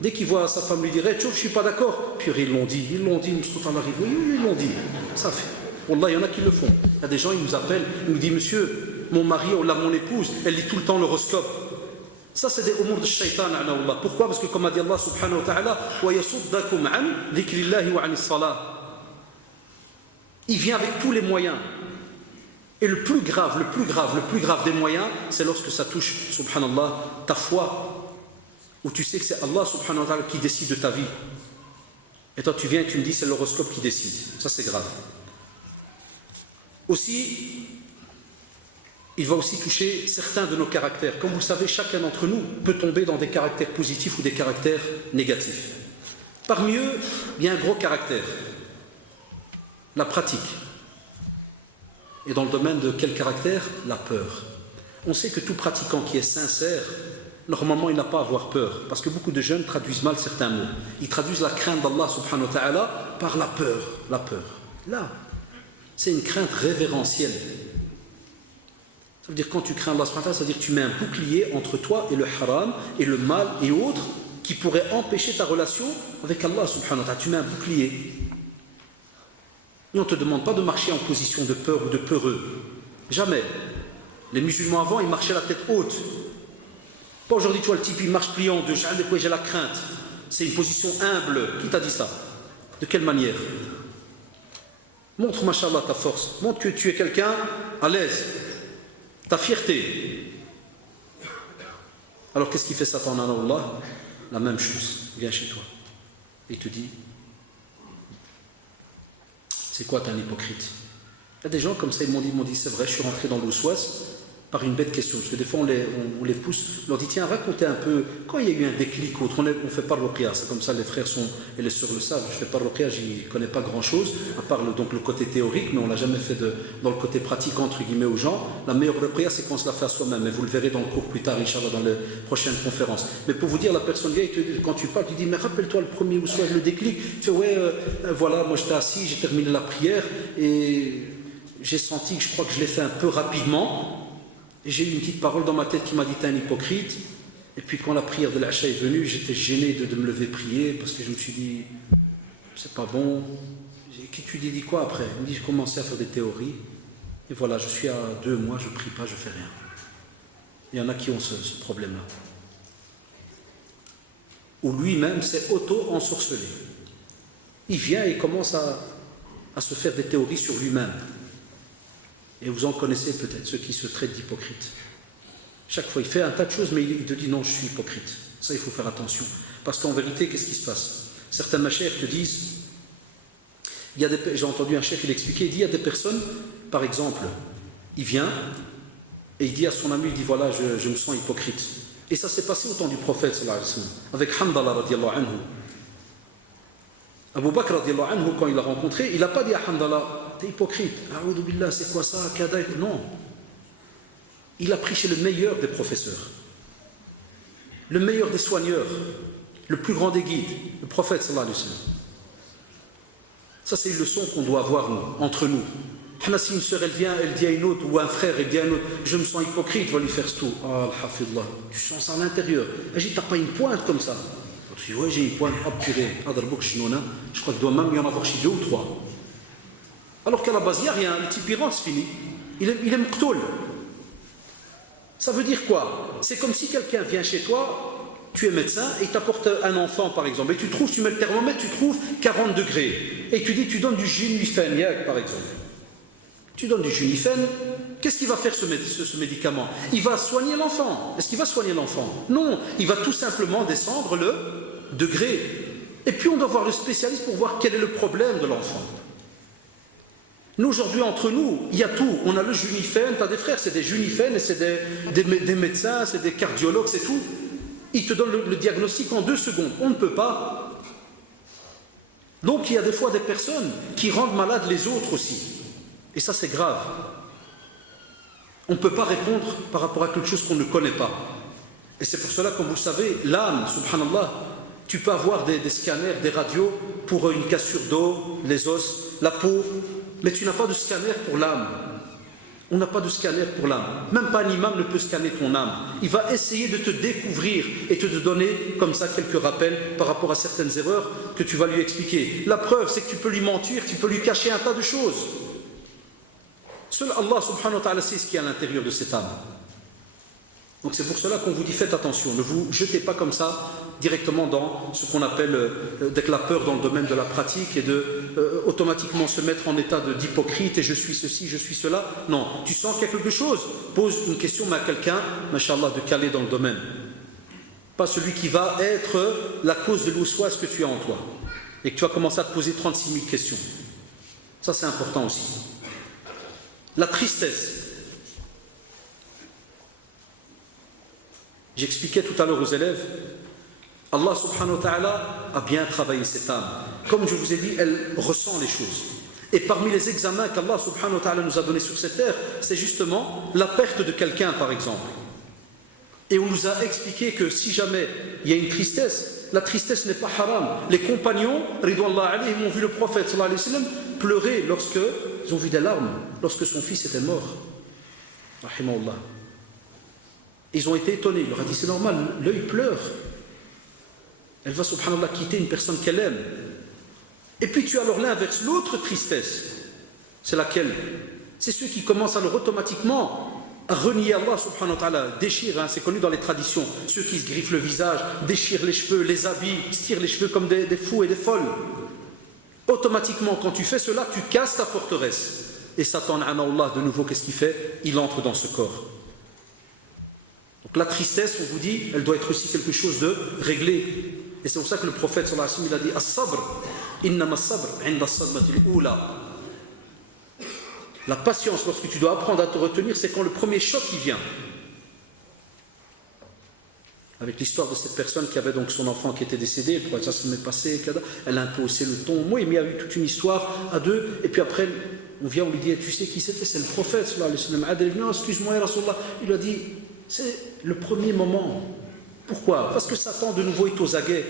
Dès qu'il voit sa femme lui dire, je ne suis pas d'accord. Puis ils l'ont dit, Mustafa arrive, oui, ils l'ont dit. Ça fait. Wallah, il y en a qui le font. Il y a des gens, ils nous appellent, ils nous disent, monsieur, mon mari, mon épouse, elle lit tout le temps l'horoscope. Ça, c'est des umur de shaitan. Pourquoi? Parce que, comme a dit Allah subhanahu wa ta'ala, وَيَصُدَّكُمْ عَنْ ذِكْرِ اللَّهِ وَعَنِ الصَّلَاةِ. Il vient avec tous les moyens. Et le plus grave des moyens, c'est lorsque ça touche, subhanallah, ta foi, où tu sais que c'est Allah subhanahu wa ta'ala qui décide de ta vie. Et toi, tu viens et tu me dis, c'est l'horoscope qui décide. Ça, c'est grave. Aussi, il va aussi toucher certains de nos caractères. Comme vous le savez, chacun d'entre nous peut tomber dans des caractères positifs ou des caractères négatifs. Parmi eux, il y a un gros caractère, la pratique. Et dans le domaine de quel caractère? La peur. On sait que tout pratiquant qui est sincère, normalement il n'a pas à avoir peur. Parce que beaucoup de jeunes traduisent mal certains mots. Ils traduisent la crainte d'Allah subhanahu wa ta'ala par la peur. La peur. Là, c'est une crainte révérentielle. Ça veut dire quand tu crains Allah subhanahu wa ta'ala, ça veut dire que tu mets un bouclier entre toi et le haram et le mal et autres qui pourraient empêcher ta relation avec Allah subhanahu wa ta'ala. Tu mets un bouclier. Et on ne te demande pas de marcher en position de peur ou de peureux. Jamais. Les musulmans avant, ils marchaient la tête haute. Pas aujourd'hui, tu vois, le type, il marche plié en deux. J'ai la crainte. C'est une position humble. Qui t'a dit ça? De quelle manière? Montre, machallah, ta force. Montre que tu es quelqu'un à l'aise. Ta fierté. Alors, qu'est-ce qui fait Satan, Allah? La même chose. Il vient chez toi. Et il te dit, c'est quoi, t'es un hypocrite? Il y a des gens comme ça, ils m'ont dit, c'est vrai, je suis rentré dans l'Ousouas par une bête question. Parce que des fois, on les pousse, on leur dit, tiens, racontez un peu, quand il y a eu un déclic autre, on ne fait pas le ruqya, c'est comme ça, les frères et les sœurs le savent, je ne fais pas le ruqya, je n'y connais pas grand-chose, à part donc le côté théorique, mais on ne l'a jamais fait dans le côté pratique, entre guillemets, aux gens. La meilleure ruqya, c'est qu'on se la fait à soi-même, et vous le verrez dans le cours plus tard, Inch'Allah, dans les prochaines conférences. Mais pour vous dire, la personne vient, quand tu parles, tu dis, mais rappelle-toi le premier Ousouas, le déclic, tu fais, ouais, voilà, moi j'étais assis, j'ai terminé la prière, et j'ai senti que je crois que je l'ai fait un peu rapidement. Et j'ai eu une petite parole dans ma tête qui m'a dit, t'es un hypocrite. Et puis quand la prière de l'Acha est venue, j'étais gêné de me lever prier parce que je me suis dit, c'est pas bon. Tu dis quoi après? Il me dit, j'ai commencé à faire des théories. Et voilà, je suis à 2 mois, je prie pas, je fais rien. Il y en a qui ont ce problème-là. Ou lui-même s'est auto-ensorcelé. Il vient et il commence à se faire des théories sur lui-même. Et vous en connaissez peut-être, ceux qui se traitent d'hypocrites. Chaque fois, il fait un tas de choses, mais il te dit non, je suis hypocrite. Ça, il faut faire attention. Parce qu'en vérité, qu'est-ce qui se passe? Certains machers te disent, j'ai entendu un chef, il expliquait, il dit, il y a des personnes, par exemple, il vient, et il dit à son ami, il dit, voilà, je me sens hypocrite. Et ça s'est passé au temps du prophète, sallallahu alayhi wa sallam, avec Hamdallah, radiallahu anhu. Abu Bakr, radiallahu anhu, quand il l'a rencontré, il n'a pas dit à Hamdallah, t'es hypocrite, A'oudou billah, c'est quoi ça, Kada? Non. Il a pris chez le meilleur des professeurs, le meilleur des soigneurs, le plus grand des guides, le prophète sallallahu alayhi wa sallam. Ça, c'est une leçon qu'on doit avoir, nous, entre nous. Si une sœur, elle vient, elle dit à une autre, ou un frère, elle dit à une autre, je me sens hypocrite, va lui faire ce tout. Ah, alhamdulillah, tu sens ça à l'intérieur. Elle dit, t'as pas une pointe comme ça? Tu dis, ouais, j'ai une pointe, hop, purée, je crois qu'il doit même y en avoir chez 2 ou 3. Alors qu'à la base, il n'y a rien, le type il rentre, c'est fini. Il est mqtoul. Ça veut dire quoi? C'est comme si quelqu'un vient chez toi, tu es médecin, et il t'apporte un enfant par exemple, et tu mets le thermomètre, tu trouves 40 degrés. Et tu dis, tu donnes du Junifène, par exemple. Tu donnes du Junifène, qu'est-ce qu'il va faire ce médicament? Il va soigner l'enfant. Est-ce qu'il va soigner l'enfant? Non, il va tout simplement descendre le degré. Et puis on doit voir le spécialiste pour voir quel est le problème de l'enfant. Nous aujourd'hui entre nous, il y a tout. On a le Junifène, tu as des frères, c'est des Junifènes, c'est des médecins, c'est des cardiologues, c'est tout. Ils te donnent le diagnostic en 2 secondes. On ne peut pas. Donc il y a des fois des personnes qui rendent malades les autres aussi. Et ça c'est grave. On ne peut pas répondre par rapport à quelque chose qu'on ne connaît pas. Et c'est pour cela, comme vous le savez, l'âme, subhanallah, tu peux avoir des scanners, des radios pour une cassure d'eau, les os, la peau, mais tu n'as pas de scanner pour l'âme. On n'a pas de scanner pour l'âme. Même pas un imam ne peut scanner ton âme. Il va essayer de te découvrir et te donner comme ça quelques rappels par rapport à certaines erreurs que tu vas lui expliquer. La preuve, c'est que tu peux lui mentir, tu peux lui cacher un tas de choses. Seul Allah subhanahu wa ta'ala sait ce qu'il y a à l'intérieur de cette âme. Donc c'est pour cela qu'on vous dit faites attention, ne vous jetez pas comme ça directement dans ce qu'on appelle d'être la peur dans le domaine de la pratique et de automatiquement se mettre en état d'hypocrite et je suis ceci, je suis cela. Non, tu sens qu'il y a quelque chose, pose une question mais à quelqu'un, machallah, de calé dans le domaine. Pas celui qui va être la cause de l'ousouas que tu as en toi et que tu vas commencer à te poser 36 000 questions. Ça c'est important aussi. La tristesse. J'expliquais tout à l'heure aux élèves, Allah subhanahu wa ta'ala a bien travaillé cette âme. Comme je vous ai dit, elle ressent les choses. Et parmi les examens qu'Allah subhanahu wa ta'ala nous a donnés sur cette terre, c'est justement la perte de quelqu'un par exemple. Et on nous a expliqué que si jamais il y a une tristesse, la tristesse n'est pas haram. Les compagnons, ridouallah alayhim, ont vu le prophète sallallahu alayhi wa sallam pleurer lorsqu'ils ont vu des larmes, lorsque son fils était mort. Rahimahullah. Ils ont été étonnés. Il leur a dit, c'est normal, l'œil pleure. Elle va, subhanallah, quitter une personne qu'elle aime. Et puis tu as alors l'inverse, l'autre tristesse. C'est laquelle? C'est ceux qui commencent alors automatiquement à renier Allah subhanahu wa ta'ala, déchirent, hein, c'est connu dans les traditions, ceux qui se griffent le visage, déchirent les cheveux, les habits, se tirent les cheveux comme des fous et des folles. Automatiquement, quand tu fais cela, tu casses ta forteresse. Et Satan, Allah, de nouveau, qu'est-ce qu'il fait? Il entre dans ce corps. Donc la tristesse, on vous dit, elle doit être aussi quelque chose de réglé. Et c'est pour ça que le prophète sallallahu alayhi wa sallam, il a dit As-sabr, innama as-sabr, inda as-sadmati al-oula. La patience, lorsque tu dois apprendre à te retenir, c'est quand le premier choc qui vient. Avec l'histoire de cette personne qui avait donc son enfant qui était décédé, le prophète ça m'est passé, elle a un peu haussé le ton. Moi, il y a eu toute une histoire à deux, et puis après, on vient, on lui dit, tu sais qui c'était? C'est le prophète, sallallahu alayhi wa sallam. Non, excuse-moi, ya Rasulallah. Il lui a dit, c'est le premier moment. Pourquoi? Parce que Satan, de nouveau, est aux aguets.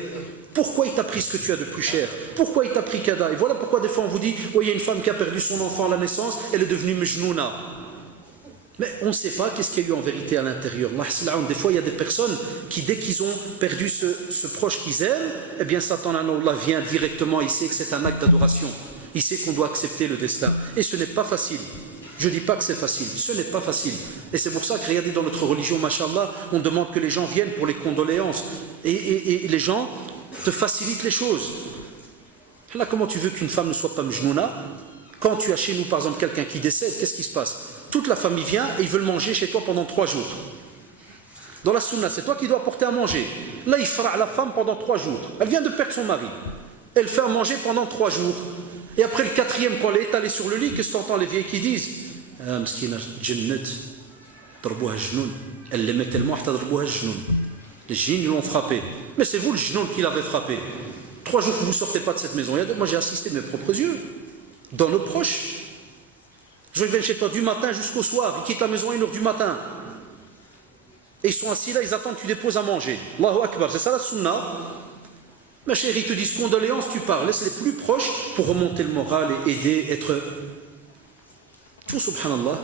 Pourquoi il t'a pris ce que tu as de plus cher? Pourquoi il t'a pris Kada? Et voilà pourquoi des fois on vous dit, oh, il y a une femme qui a perdu son enfant à la naissance, elle est devenue Mejnouna. Mais on ne sait pas qu'est-ce qu'il y a eu en vérité à l'intérieur. Des fois, il y a des personnes qui, dès qu'ils ont perdu ce proche qu'ils aiment, eh bien Satan vient directement, il sait que c'est un acte d'adoration. Il sait qu'on doit accepter le destin. Et ce n'est pas facile. Je ne dis pas que c'est facile, ce n'est pas facile. Et c'est pour ça que, regardez, dans notre religion, mashallah, on demande que les gens viennent pour les condoléances. Et les gens te facilitent les choses. Là, comment tu veux qu'une femme ne soit pas mjnouna? Quand tu as chez nous, par exemple, quelqu'un qui décède, qu'est-ce qui se passe? Toute la famille vient et ils veulent manger chez toi pendant 3 jours. Dans la sunna, c'est toi qui dois apporter à manger. Là, il fera la femme pendant 3 jours. Elle vient de perdre son mari. Elle fait à manger pendant 3 jours. Et après le 4e, quand elle est étalée sur le lit, qu'est-ce que tu entends les vieilles qui disent? Elle l'aimait tellement, les djinns l'ont frappé. Mais c'est vous le djinn qui l'avait frappé. 3 jours que vous ne sortez pas de cette maison. Moi j'ai assisté de mes propres yeux, dans nos proches. Je viens chez toi du matin jusqu'au soir, ils quittent la maison à 1h du matin. Et ils sont assis là, ils attendent que tu déposes à manger. Allahu Akbar, c'est ça la sunna. Ma chérie, ils te disent condoléances, tu parles. Laisse les plus proches pour remonter le moral et aider, être... Tout subhanallah.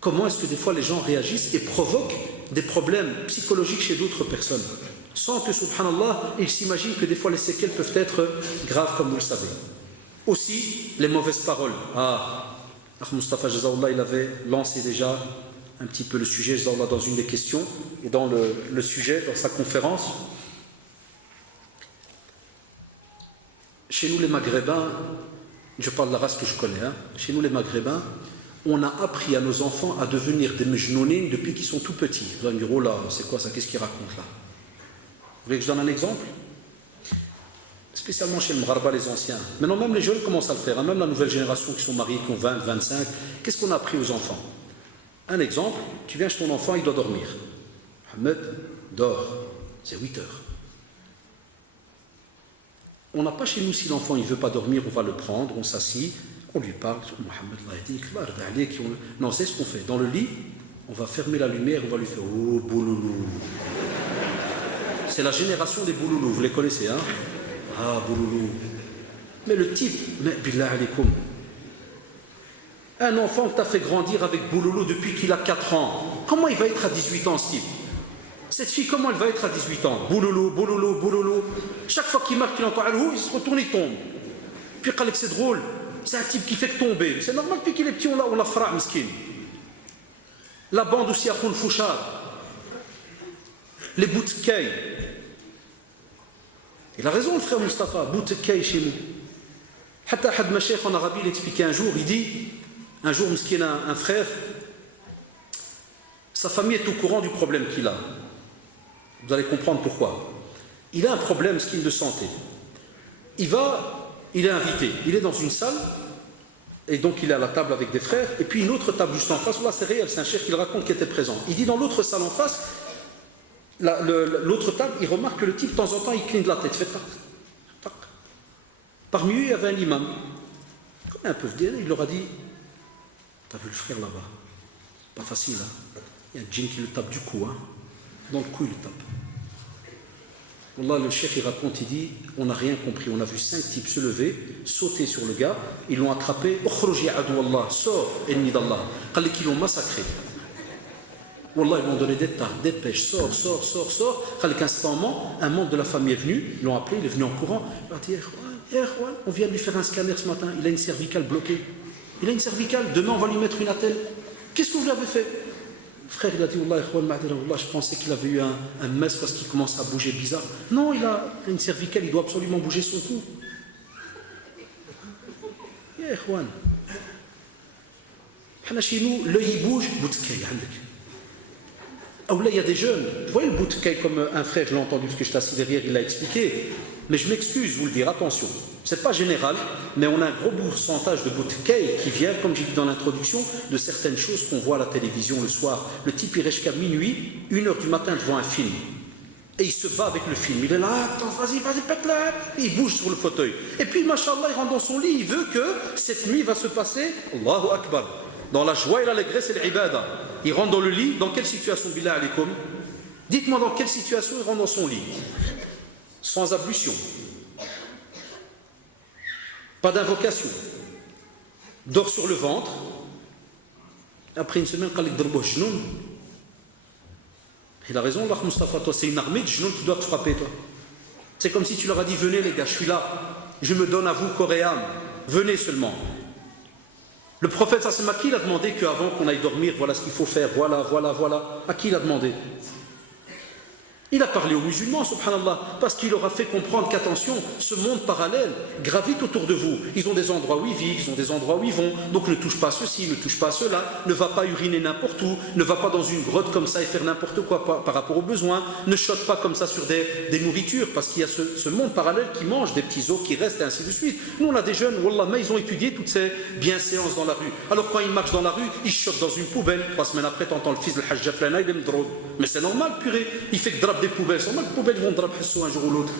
Comment est-ce que des fois les gens réagissent et provoquent des problèmes psychologiques chez d'autres personnes, sans que subhanallah, ils s'imaginent que des fois les séquelles peuvent être graves, comme vous le savez. Aussi, les mauvaises paroles. Mustafa Jazaoullah, il avait lancé déjà un petit peu le sujet Jazaoullah dans une des questions et dans le sujet, dans sa conférence. Chez nous les Maghrébins, je parle de la race que je connais, chez nous les Maghrébins, on a appris à nos enfants à devenir des mejnounines depuis qu'ils sont tout petits. Vous allez me dire, oh là, c'est quoi ça, qu'est-ce qu'il raconte là? Vous voulez que je donne un exemple? Spécialement chez le Mgharba, les anciens. Maintenant, même les jeunes commencent à le faire, même la nouvelle génération qui sont mariés, qui ont 20, 25. Qu'est-ce qu'on a appris aux enfants? Un exemple, tu viens chez ton enfant, il doit dormir. Mohamed, dort. C'est 8 heures. On n'a pas chez nous, si l'enfant ne veut pas dormir, on va le prendre, on s'assit, on lui parle. Non, c'est ce qu'on fait. Dans le lit, on va fermer la lumière, on va lui faire oh, bouloulou. C'est la génération des bouloulous, vous les connaissez, hein? Ah, bouloulou. Mais le type, mais billah alaikum. Un enfant que tu as fait grandir avec bouloulou depuis qu'il a 4 ans, comment il va être à 18 ans, ce type? Cette fille, comment elle va être à 18 ans? Bouloulou, bouloulou, bouloulou. Chaque fois qu'il marque, qu'il entend alhou, il se retourne, il tombe. Puis c'est drôle, c'est un type qui fait que tomber. C'est normal, depuis qu'il est petit, on l'a fra, miskin. La bande aussi à Khoun Fouchard. Les boutkay. Il a raison, le frère Mustafa, boutkay chez nous. Hatta had ma cheikh en Arabie, il expliquait un jour, il dit, un jour, miskin, un frère, sa famille est au courant du problème qu'il a. Vous allez comprendre pourquoi. Il a un problème, miskin, de santé. Il est invité, il est dans une salle, et donc il est à la table avec des frères, et puis une autre table juste en face, là c'est réel, c'est un cheikh qui le raconte qui était présent. Il dit dans l'autre salle en face, l'autre table, il remarque que le type de temps en temps il cligne de la tête, fait tac, tac. Parmi eux il y avait un imam. Comme un peu dire, il leur a dit, t'as vu le frère là-bas? Pas facile, hein? Il y a un djinn qui le tape du cou, hein? dans le cou, il le tape. Wallah, le cheikh, il raconte, il dit, on n'a rien compris. On a vu 5 types se lever, sauter sur le gars, ils l'ont attrapé, ukhruj ya adu Allah, sors, ennemi d'Allah. Qal qu'ils l'ont massacré. Wallah, ils m'ont donné des tartes, des pêches, sors. Qal qu'à ce moment, un membre de la famille est venu, ils l'ont appelé, il est venu en courant. Il a dit, on vient de lui faire un scanner ce matin, il a une cervicale bloquée. Il a une cervicale, demain on va lui mettre une attelle. Qu'est-ce que vous lui avez fait? Frère, il a dit, Wallah, je pensais qu'il avait eu un mess parce qu'il commence à bouger bizarre. Non, il a une cervicale, il doit absolument bouger son cou. Ya ikhwan. Chez nous, l'œil il bouge, boutkaï, là, il y a des jeunes. Vous voyez le boutkaï comme un frère, je l'ai entendu parce que je suis assis derrière, il l'a expliqué. Mais je m'excuse, vous le dire, attention. Ce n'est pas général, mais on a un gros pourcentage de boutkaï qui vient, comme j'ai dit dans l'introduction, de certaines choses qu'on voit à la télévision le soir. Le type, il reste jusqu'à minuit, 1h du matin devant un film. Et il se bat avec le film. Il est là, attends, vas-y, pète là. Et il bouge sur le fauteuil. Et puis, machallah, il rentre dans son lit. Il veut que cette nuit va se passer, Allahu Akbar, dans la joie et l'allégresse et l'ibada. Il rentre dans le lit. Dans quelle situation, billah alaykoum? Dites-moi dans quelle situation il rentre dans son lit? Sans ablution. Pas d'invocation. Dort sur le ventre. Après une semaine, il a raison, Allah Mustafa, toi, c'est une armée de genoux qui doit te frapper, toi. C'est comme si tu leur as dit, venez les gars, je suis là, je me donne à vous corps et âme, venez seulement. Le prophète Sassem, à qui il a demandé qu'avant qu'on aille dormir, voilà ce qu'il faut faire, voilà. À qui il a demandé? Il a parlé aux musulmans, subhanallah, parce qu'il leur a fait comprendre qu'attention, ce monde parallèle gravite autour de vous. Ils ont des endroits où ils vivent, ils ont des endroits où ils vont. Donc ne touche pas à ceci, ne touche pas à cela, ne va pas uriner n'importe où, ne va pas dans une grotte comme ça et faire n'importe quoi par rapport aux besoins, ne choque pas comme ça sur des nourritures, parce qu'il y a ce monde parallèle qui mange des petits os qui restent et ainsi de suite. Nous on a des jeunes, wallah, mais ils ont étudié toutes ces bienséances dans la rue. Alors quand ils marchent dans la rue, ils choquent dans une poubelle. 3 semaines après, t'entends le fils de Hajj Flana, il aime drogue. Mais c'est normal, purée, il fait que drap des poubelles. C'est normal que les poubelles vont draper un jour ou l'autre.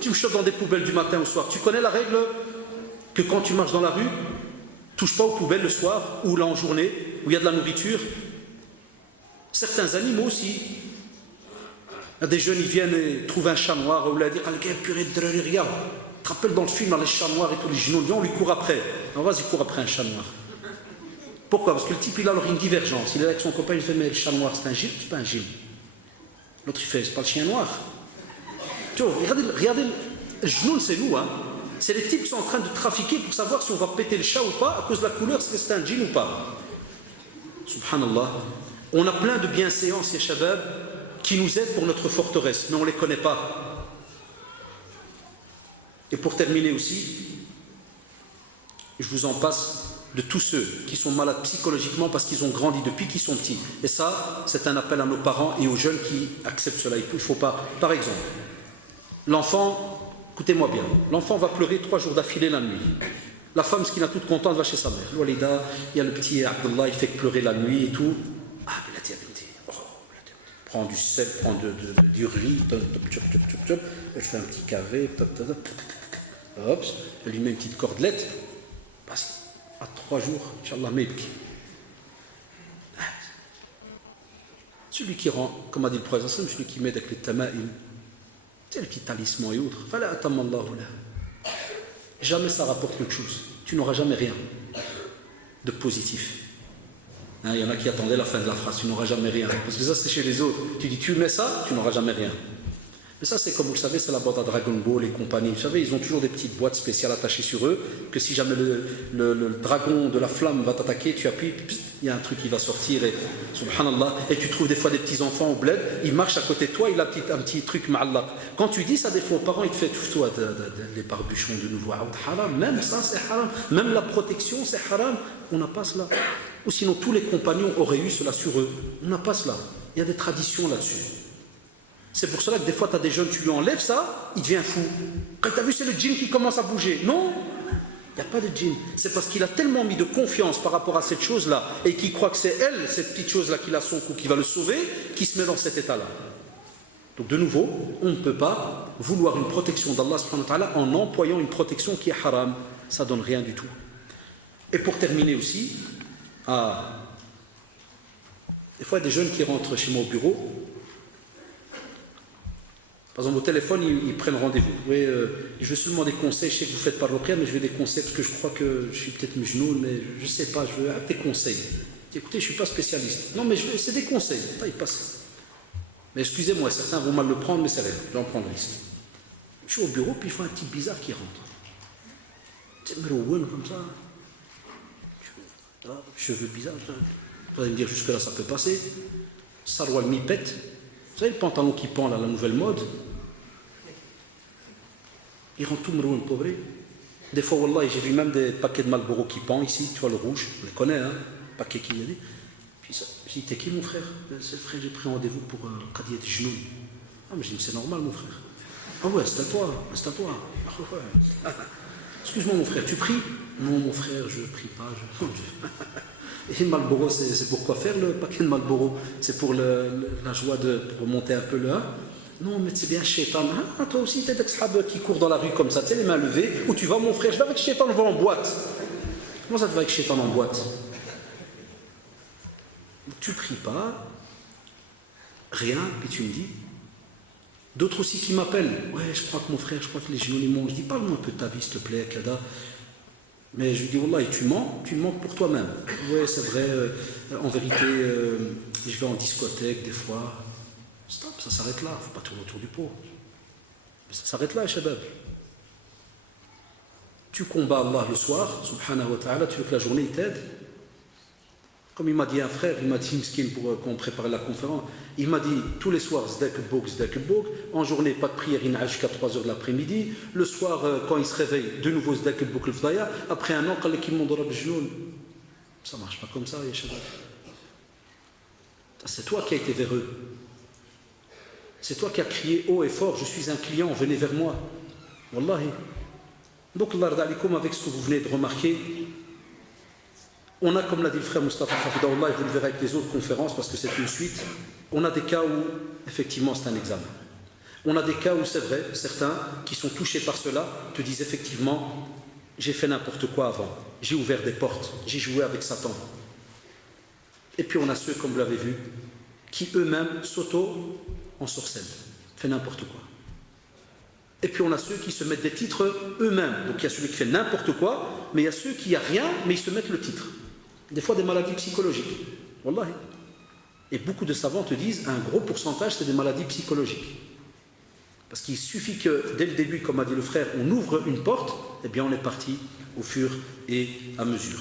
Tu me choques dans des poubelles du matin au soir. Tu connais la règle que quand tu marches dans la rue, touche pas aux poubelles le soir ou là en journée où il y a de la nourriture. Certains animaux aussi. Il y a des jeunes, ils viennent et trouvent un chat noir ou là dire purée de regarde. Tu te rappelles dans le film, les chats noirs et tous les genoux, on lui court après. On va-y, court après un chat noir. Pourquoi? Parce que le type il a alors une divergence. Il est avec son copain, il fait mais le chat noir c'est un gym, c'est pas un gym. L'autre il fait c'est pas le chien noir. Tu vois, regardez le genou c'est nous, hein. C'est les types qui sont en train de trafiquer pour savoir si on va péter le chat ou pas à cause de la couleur, si c'est un djinn ou pas. Subhanallah. On a plein de bienséances, ya shabab, qui nous aident pour notre forteresse, mais on ne les connaît pas. Et pour terminer aussi, je vous en passe de tous ceux qui sont malades psychologiquement parce qu'ils ont grandi depuis qu'ils sont petits. Et ça, c'est un appel à nos parents et aux jeunes qui acceptent cela. Il ne faut pas. Par exemple, l'enfant, écoutez-moi bien, l'enfant va pleurer 3 jours d'affilée la nuit. La femme, ce qui n'a toute contente, va chez sa mère. Walida, il y a le petit Abdullah, il fait pleurer la nuit et tout. Ah, prend du sel, prend du riz, elle fait un petit cavé, hop, elle lui met une petite cordelette. À 3 jours, Inch'Allah, mebki. Celui qui rend, comme a dit le prophète, celui qui met avec les tama'im, c'est le petit talisman et autres. Jamais ça rapporte quelque chose. Tu n'auras jamais rien de positif. Il y en a qui attendaient la fin de la phrase, tu n'auras jamais rien. Parce que ça, c'est chez les autres. Tu dis, tu mets ça, tu n'auras jamais rien. Mais ça, c'est comme vous le savez, c'est la boîte à Dragon Ball et compagnie. Vous savez, ils ont toujours des petites boîtes spéciales attachées sur eux, que si jamais le dragon de la flamme va t'attaquer, tu appuies, il y a un truc qui va sortir, et subhanallah, et tu trouves des fois des petits enfants au bled, ils marchent à côté de toi, il a un petit truc ma'allaq. Quand tu dis ça des fois aux parents, ils te font toi les barbuchons de nouveau, haram, même ça c'est haram, même la protection c'est haram, on n'a pas cela. Ou sinon tous les compagnons auraient eu cela sur eux, on n'a pas cela. Il y a des traditions là-dessus. C'est pour cela que des fois, tu as des jeunes, tu lui enlèves ça, il devient fou. Quand tu as vu, c'est le djinn qui commence à bouger. Non, il n'y a pas de djinn. C'est parce qu'il a tellement mis de confiance par rapport à cette chose-là et qu'il croit que c'est elle, cette petite chose-là, qui a son coup, qui va le sauver, qui se met dans cet état-là. Donc de nouveau, on ne peut pas vouloir une protection d'Allah subhanahu wa ta'ala en employant une protection qui est haram. Ça ne donne rien du tout. Et pour terminer aussi, des fois, il y a des jeunes qui rentrent chez moi au bureau. Par exemple, au téléphone, ils prennent rendez-vous. Oui, je veux seulement des conseils. Je sais que vous ne faites pas le ruqya, mais je veux des conseils parce que je crois que je suis peut-être mujnoun, mais je ne sais pas, je veux des conseils. Écoutez, je ne suis pas spécialiste. Non, mais c'est des conseils. Ça, il passe. Mais excusez-moi, certains vont mal le prendre, mais c'est rien. Je vais en prendre ici. Je suis au bureau, puis il faut un type bizarre qui rentre. C'est Merouane comme ça. Cheveux bizarres. Vous allez me dire, jusque-là, ça peut passer. Sarwal mi-pète. Vous savez, le pantalon qui pend, là, la nouvelle mode. Il rend tout Merouane pauvre. Des fois, wallah, j'ai vu même des paquets de Marlboro qui pendent ici. Tu vois, le rouge, on les connaît, hein. Paquet qui y a dit. Puis j'ai dit, t'es qui mon frère? C'est le frère, j'ai pris rendez-vous pour Qadiyat Jnoun. Ah, mais j'ai dit, c'est normal, mon frère. Ah ouais, c'est à toi, c'est à toi. Ah ouais. Excuse-moi, mon frère, tu pries? Non, mon frère, je ne prie pas. Et Marlboro, c'est pour quoi faire le paquet de Marlboro? C'est pour la joie de remonter un peu le 1. Non, mais c'est bien Shaitan. Ah, toi aussi, t'es des sahabes qui courent dans la rue comme ça, tu sais, les mains levées. Où tu vas, mon frère? Je vais avec Shaitan, je vais en boîte. Comment ça te va avec Shaitan en boîte? Tu ne pries pas, rien, puis tu me dis. D'autres aussi qui m'appellent. Ouais, je crois que mon frère, je crois que les genoux ils montent. Je dis, parle-moi un peu de ta vie, s'il te plaît, Kada. Mais je lui dis, wallah, tu mens pour toi-même. Ouais, c'est vrai, en vérité, je vais en discothèque des fois. Stop, ça s'arrête là, il ne faut pas tourner autour du pot. Mais ça s'arrête là, Shabab. Tu combats Allah le soir, subhanahu wa ta'ala, tu veux que la journée t'aide. Comme il m'a dit un frère, il m'a dit, Miskin, pour qu'on prépare la conférence, il m'a dit, tous les soirs, zdek-bog, en journée, pas de prière, il n'a jusqu'à 3 heures de l'après-midi, le soir, quand il se réveille, de nouveau, zdek-bog, le après un an, quand l'équipe m'ont donné le genou, ça ne marche pas comme ça, Yeshabab. C'est toi qui as été véreux. C'est toi qui as crié haut et fort, je suis un client, venez vers moi. Wallahi. Donc, Allah radalikum, avec ce que vous venez de remarquer, on a, comme l'a dit le frère Mustafa Hafidahullah, et vous le verrez avec les autres conférences parce que c'est une suite, on a des cas où, effectivement, c'est un examen. On a des cas où, c'est vrai, certains qui sont touchés par cela te disent effectivement, j'ai fait n'importe quoi avant, j'ai ouvert des portes, j'ai joué avec Satan. Et puis on a ceux, comme vous l'avez vu, qui eux-mêmes s'auto-ensorcellent, fait n'importe quoi. Et puis on a ceux qui se mettent des titres eux-mêmes. Donc il y a celui qui fait n'importe quoi, mais il y a ceux qui n'y a rien, mais ils se mettent le titre. Des fois des maladies psychologiques. Wallahi. Et beaucoup de savants te disent, un gros pourcentage, c'est des maladies psychologiques. Parce qu'il suffit que, dès le début, comme a dit le frère, on ouvre une porte, et bien on est parti au fur et à mesure.